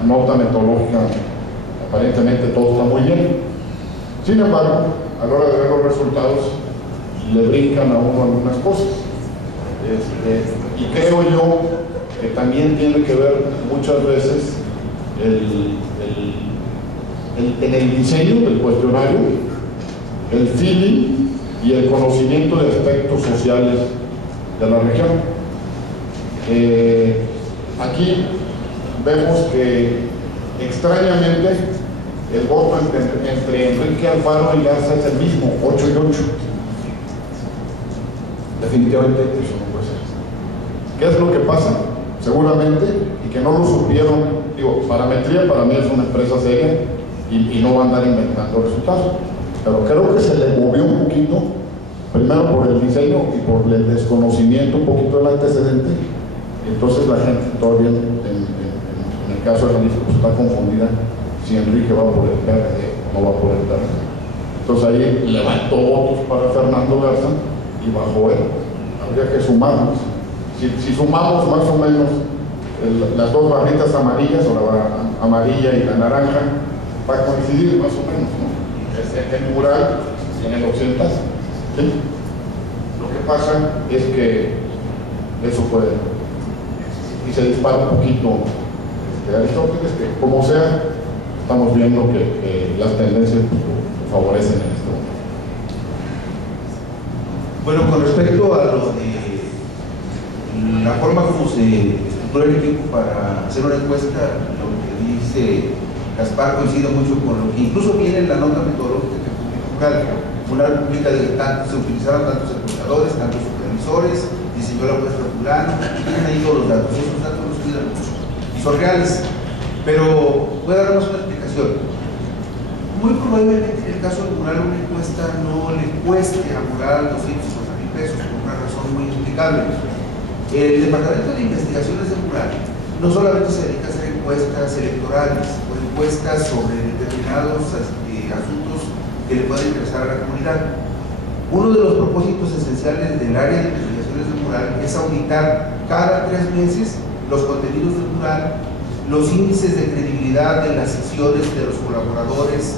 nota metodológica, aparentemente todo está muy bien. Sin embargo, a la hora de ver los resultados, le brincan a uno algunas cosas. Y creo yo que también tiene que ver muchas veces en el diseño del cuestionario, el feeling y el conocimiento de aspectos sociales de la región. Aquí vemos que extrañamente el voto entre Enrique Alfaro y Garza es el mismo, 8 y 8. Definitivamente eso no puede ser. ¿Qué es lo que pasa? Seguramente, y que no lo supieron, Parametría para mí es una empresa seria y no va a andar inventando resultados, pero creo que se le movió un poquito, primero por el diseño y por el desconocimiento un poquito del antecedente. Entonces la gente todavía en el caso de Jalisco pues, está confundida si Enrique va por el PRD o no va por el PRD. Entonces ahí levantó votos para Fernando Garza y bajó él. Habría que sumarnos. Si sumamos más o menos las dos barritas amarillas, o la amarilla y la naranja, va a coincidir más o menos, ¿no? En Mural y en el Occidental. ¿Sí? Lo que pasa es que eso puede, y se dispara un poquito Aristóteles, que como sea, estamos viendo que las tendencias favorecen en esto. Bueno, con respecto a lo de la forma como se estructura el equipo para hacer una encuesta, lo que dice Gaspar coincide mucho con lo que incluso viene en la nota metodológica que publicó Mural publica de que se utilizaron tantos encuestadores, tantos supervisores, diseñó la encuesta fulano, tienen ahí todos los datos, esos datos los cuidan mucho y son reales, pero voy a darnos una explicación. Muy probablemente en el caso de Mural una encuesta no le cueste a Mural 250,000 pesos por una razón muy explicable. El Departamento de Investigaciones de Mural no solamente se dedica a hacer encuestas electorales o encuestas sobre determinados asuntos que le pueden interesar a la comunidad. Uno de los propósitos esenciales del área de investigaciones de Mural es auditar cada 3 meses los contenidos del mural, los índices de credibilidad de las sesiones de los colaboradores,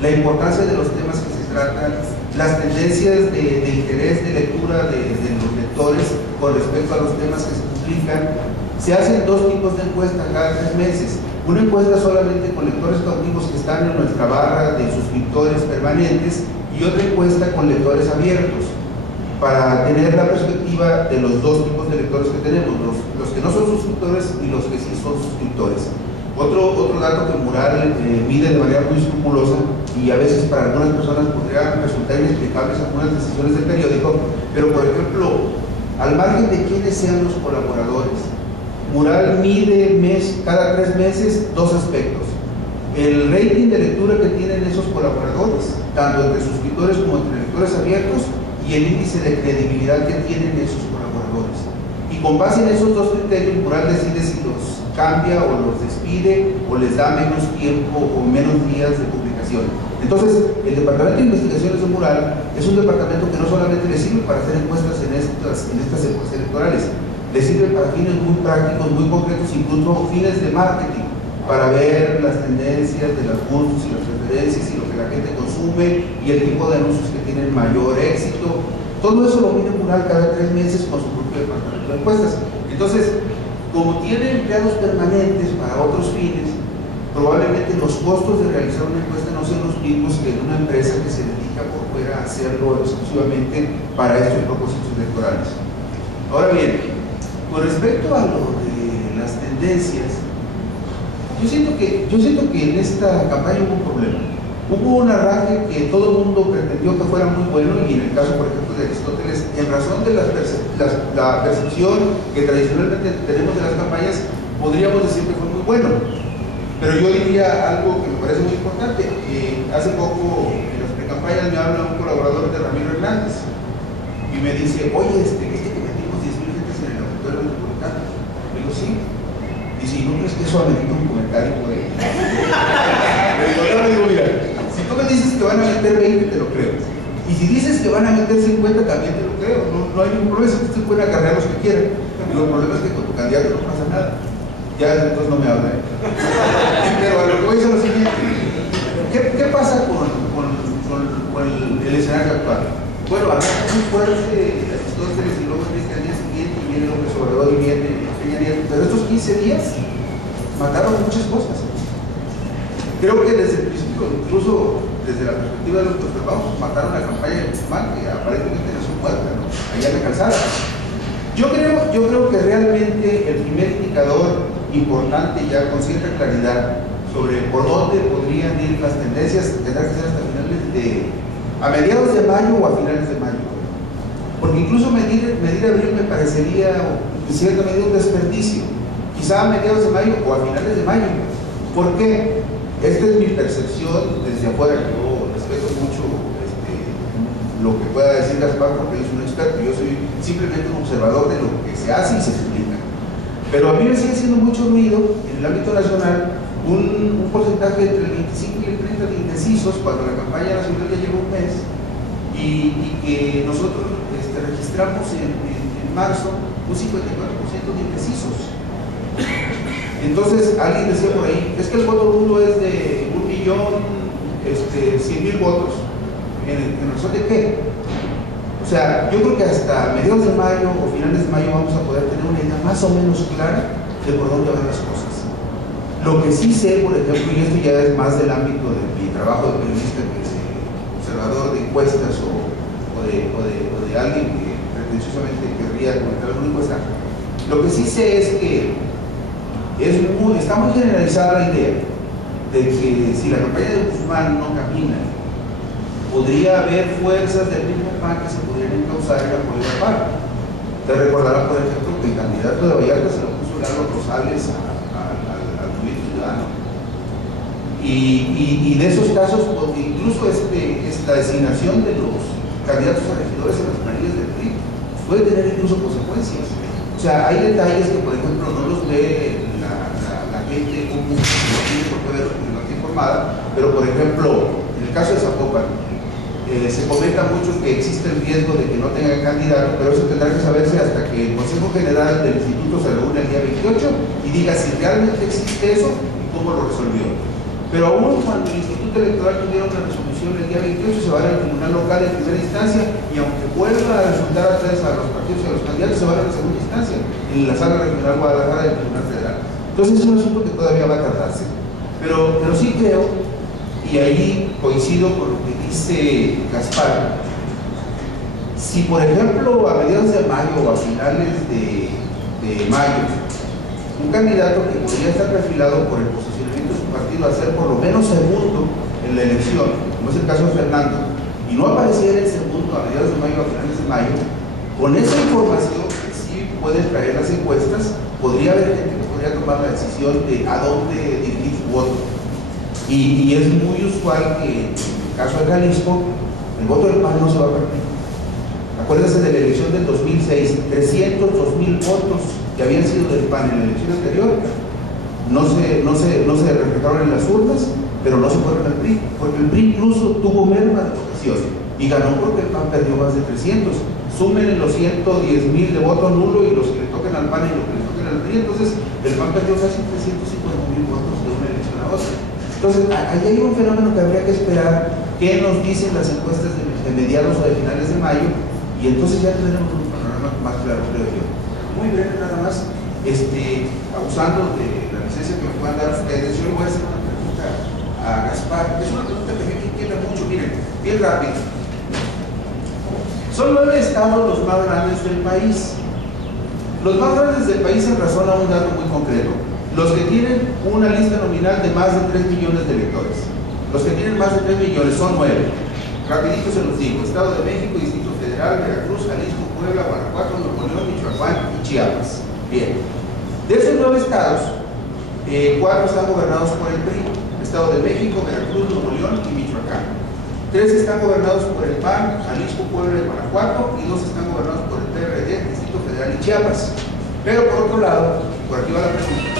la importancia de los temas que se tratan, las tendencias de interés de lectura de los lectores con respecto a los temas que se publican. Se hacen dos tipos de encuestas cada 3 meses. Una encuesta solamente con lectores cautivos que están en nuestra barra de suscriptores permanentes y otra encuesta con lectores abiertos, para tener la perspectiva de los dos tipos de lectores que tenemos, los que no son suscriptores y los que sí son suscriptores. Otro dato que Mural mide de manera muy escrupulosa y a veces para algunas personas podría resultar inexplicables algunas decisiones del periódico, pero por ejemplo, al margen de quiénes sean los colaboradores, Mural mide cada 3 meses 2 aspectos: el rating de lectura que tienen esos colaboradores, tanto entre suscriptores como entre lectores abiertos, y el índice de credibilidad que tienen esos colaboradores. Y con base en esos dos criterios, Mural decide si los cambia o los despide o les da menos tiempo o menos días de publicación. Entonces, el Departamento de Investigaciones de Mural es un departamento que no solamente le sirve para hacer encuestas en estas encuestas electorales, le sirve para fines muy prácticos, muy concretos, incluso fines de marketing, para ver las tendencias de los gustos y las preferencias y lo que la gente consume y el tipo de anuncios que tienen mayor éxito. Todo eso lo mide Mural cada 3 meses con su propio departamento de encuestas. Entonces, como tiene empleados permanentes para otros fines, probablemente los costos de realizar una encuesta no sean los mismos que en una empresa que se dedica por fuera a hacerlo exclusivamente para estos propósitos electorales. Ahora bien, con respecto a lo de las tendencias, yo siento que en esta campaña hubo un problema. Hubo un arranque que todo el mundo pretendió que fuera muy bueno, y en el caso, por ejemplo, de Aristóteles, en razón de la percepción que tradicionalmente tenemos de las campañas, podríamos decir que fue muy bueno. Pero yo diría algo que me parece muy importante. Hace poco, en las precampañas, me habla un colaborador de Ramiro Hernández y me dice: oye, ¿viste que metimos 10,000 gentes en el auditorio metropolitano? Le digo: sí. Dice: ¿y no crees que eso amerita un comentario por ahí? Le digo: mira, si tú me dices que van a meter 20, te lo creo. Y si dices que van a meter 50, también te lo creo. No hay ningún problema, ustedes pueden acarrear los que quieran. Y el problema es que con tu candidato no pasa nada. Ya entonces no me habla. Pero a lo que voy a decir es lo siguiente: ¿qué pasa con el escenario actual? Bueno, arranca muy fuerte Aristóteles y luego al día siguiente y viene López Obrador y viene Peña Nieto, pero estos 15 días mataron muchas cosas. Creo que desde el principio, incluso desde la perspectiva de los que observamos, mataron la campaña de Guzmán, que aparentemente nació muerta, ¿no? Allá en la calzada. Yo creo que realmente el primer indicador importante, ya con cierta claridad, sobre por dónde podrían ir las tendencias, tendrá que ser hasta a mediados de mayo o a finales de mayo. Porque incluso medir abril me parecería en cierta medida un desperdicio. Quizá a mediados de mayo o a finales de mayo. ¿Por qué? Esta es mi percepción desde afuera. Yo respeto mucho lo que pueda decir Gaspar, porque él es un experto. Yo soy simplemente un observador de lo que se hace y se publica. Pero a mí me sigue haciendo mucho ruido en el ámbito nacional un porcentaje entre el 25 y el 30 de indecisos cuando la campaña nacional ya lleva un mes, y que nosotros registramos en marzo un 54% de indecisos. Entonces alguien decía por ahí: es que el voto nulo es de 1.100.000 votos. ¿En razón de qué? O sea, yo creo que hasta mediados de mayo o finales de mayo vamos a poder tener una idea más o menos clara de por dónde van las cosas. Lo que sí sé, por ejemplo, y esto ya es más del ámbito de mi trabajo de periodista que es observador de encuestas o de alguien que pretenciosamente querría comentar alguna encuesta, lo que sí sé es que está muy generalizada la idea de que si la campaña de Guzmán no camina, podría haber fuerzas del mismo PAN que se podrían encauzar en apoyo al PAN. Te recordarán, por ejemplo, que el candidato de Vallarta se lo puso Lalo Rosales al Movimiento Ciudadano. Y de esos casos, incluso esta designación de los candidatos a regidores en las planillas del PRI puede tener incluso consecuencias. O sea, hay detalles que, por ejemplo, no los ve la gente común, no tiene por qué verlos porque no está informada, pero, por ejemplo, en el caso de Zapopan, Se comenta mucho que existe el riesgo de que no tengan candidato, pero eso tendrá que saberse hasta que el Consejo General del Instituto se reúne el día 28 y diga si realmente existe eso y cómo lo resolvió. Pero aún cuando el Instituto Electoral tuviera una resolución el día 28, se va al Tribunal Local en primera instancia y aunque vuelva a resultar atrás a los partidos y a los candidatos, se va a la segunda instancia en la Sala Regional Guadalajara del Tribunal Federal. Entonces es un asunto que todavía va a tratarse. Pero sí creo, y ahí coincido con lo que dice Gaspar, si por ejemplo a mediados de mayo o a finales de mayo, un candidato que podría estar perfilado por el posicionamiento de su partido a ser por lo menos segundo en la elección, como es el caso de Fernando, y no apareciera en segundo a mediados de mayo o a finales de mayo, con esa información que sí pueden traer las encuestas, podría haber gente que podría tomar la decisión de a dónde dirigir su voto. Y es muy usual que en el caso de Jalisco, el voto del PAN no se va a perder. Acuérdense de la elección del 2006, 302,000 votos que habían sido del PAN en la elección anterior, no se reflejaron en las urnas, pero no se fueron al PRI, porque el PRI incluso tuvo merma de votación y ganó porque el PAN perdió más de 300. Sumen los 110,000 de voto nulo y los que le toquen al PAN y los que le toquen al PRI, entonces el PAN perdió casi 350,000 votos de una elección a otra. Entonces, ahí hay un fenómeno que habría que esperar qué nos dicen las encuestas de mediados o de finales de mayo, y entonces ya tendremos un panorama más claro, creo yo. Muy breve nada más, abusando de la licencia que me puedan dar ustedes, yo le voy a hacer una pregunta a Gaspar, que es una pregunta que me inquieta mucho, miren, bien rápido. Son 9 estados los más grandes del país. Los más grandes del país en razón a un dato muy concreto. Los que tienen una lista nominal de más de 3 millones de electores. Los que tienen más de 3 millones son 9. Rapidito se los digo: Estado de México, Distrito Federal, Veracruz, Jalisco, Puebla, Guanajuato, Nuevo León, Michoacán y Chiapas. Bien. De esos 9 estados, 4 están gobernados por el PRI: Estado de México, Veracruz, Nuevo León y Michoacán. 3 están gobernados por el PAN: Jalisco, Puebla y Guanajuato, y 2 están gobernados por el PRD, Distrito Federal y Chiapas. Pero por otro lado, por aquí va la pregunta,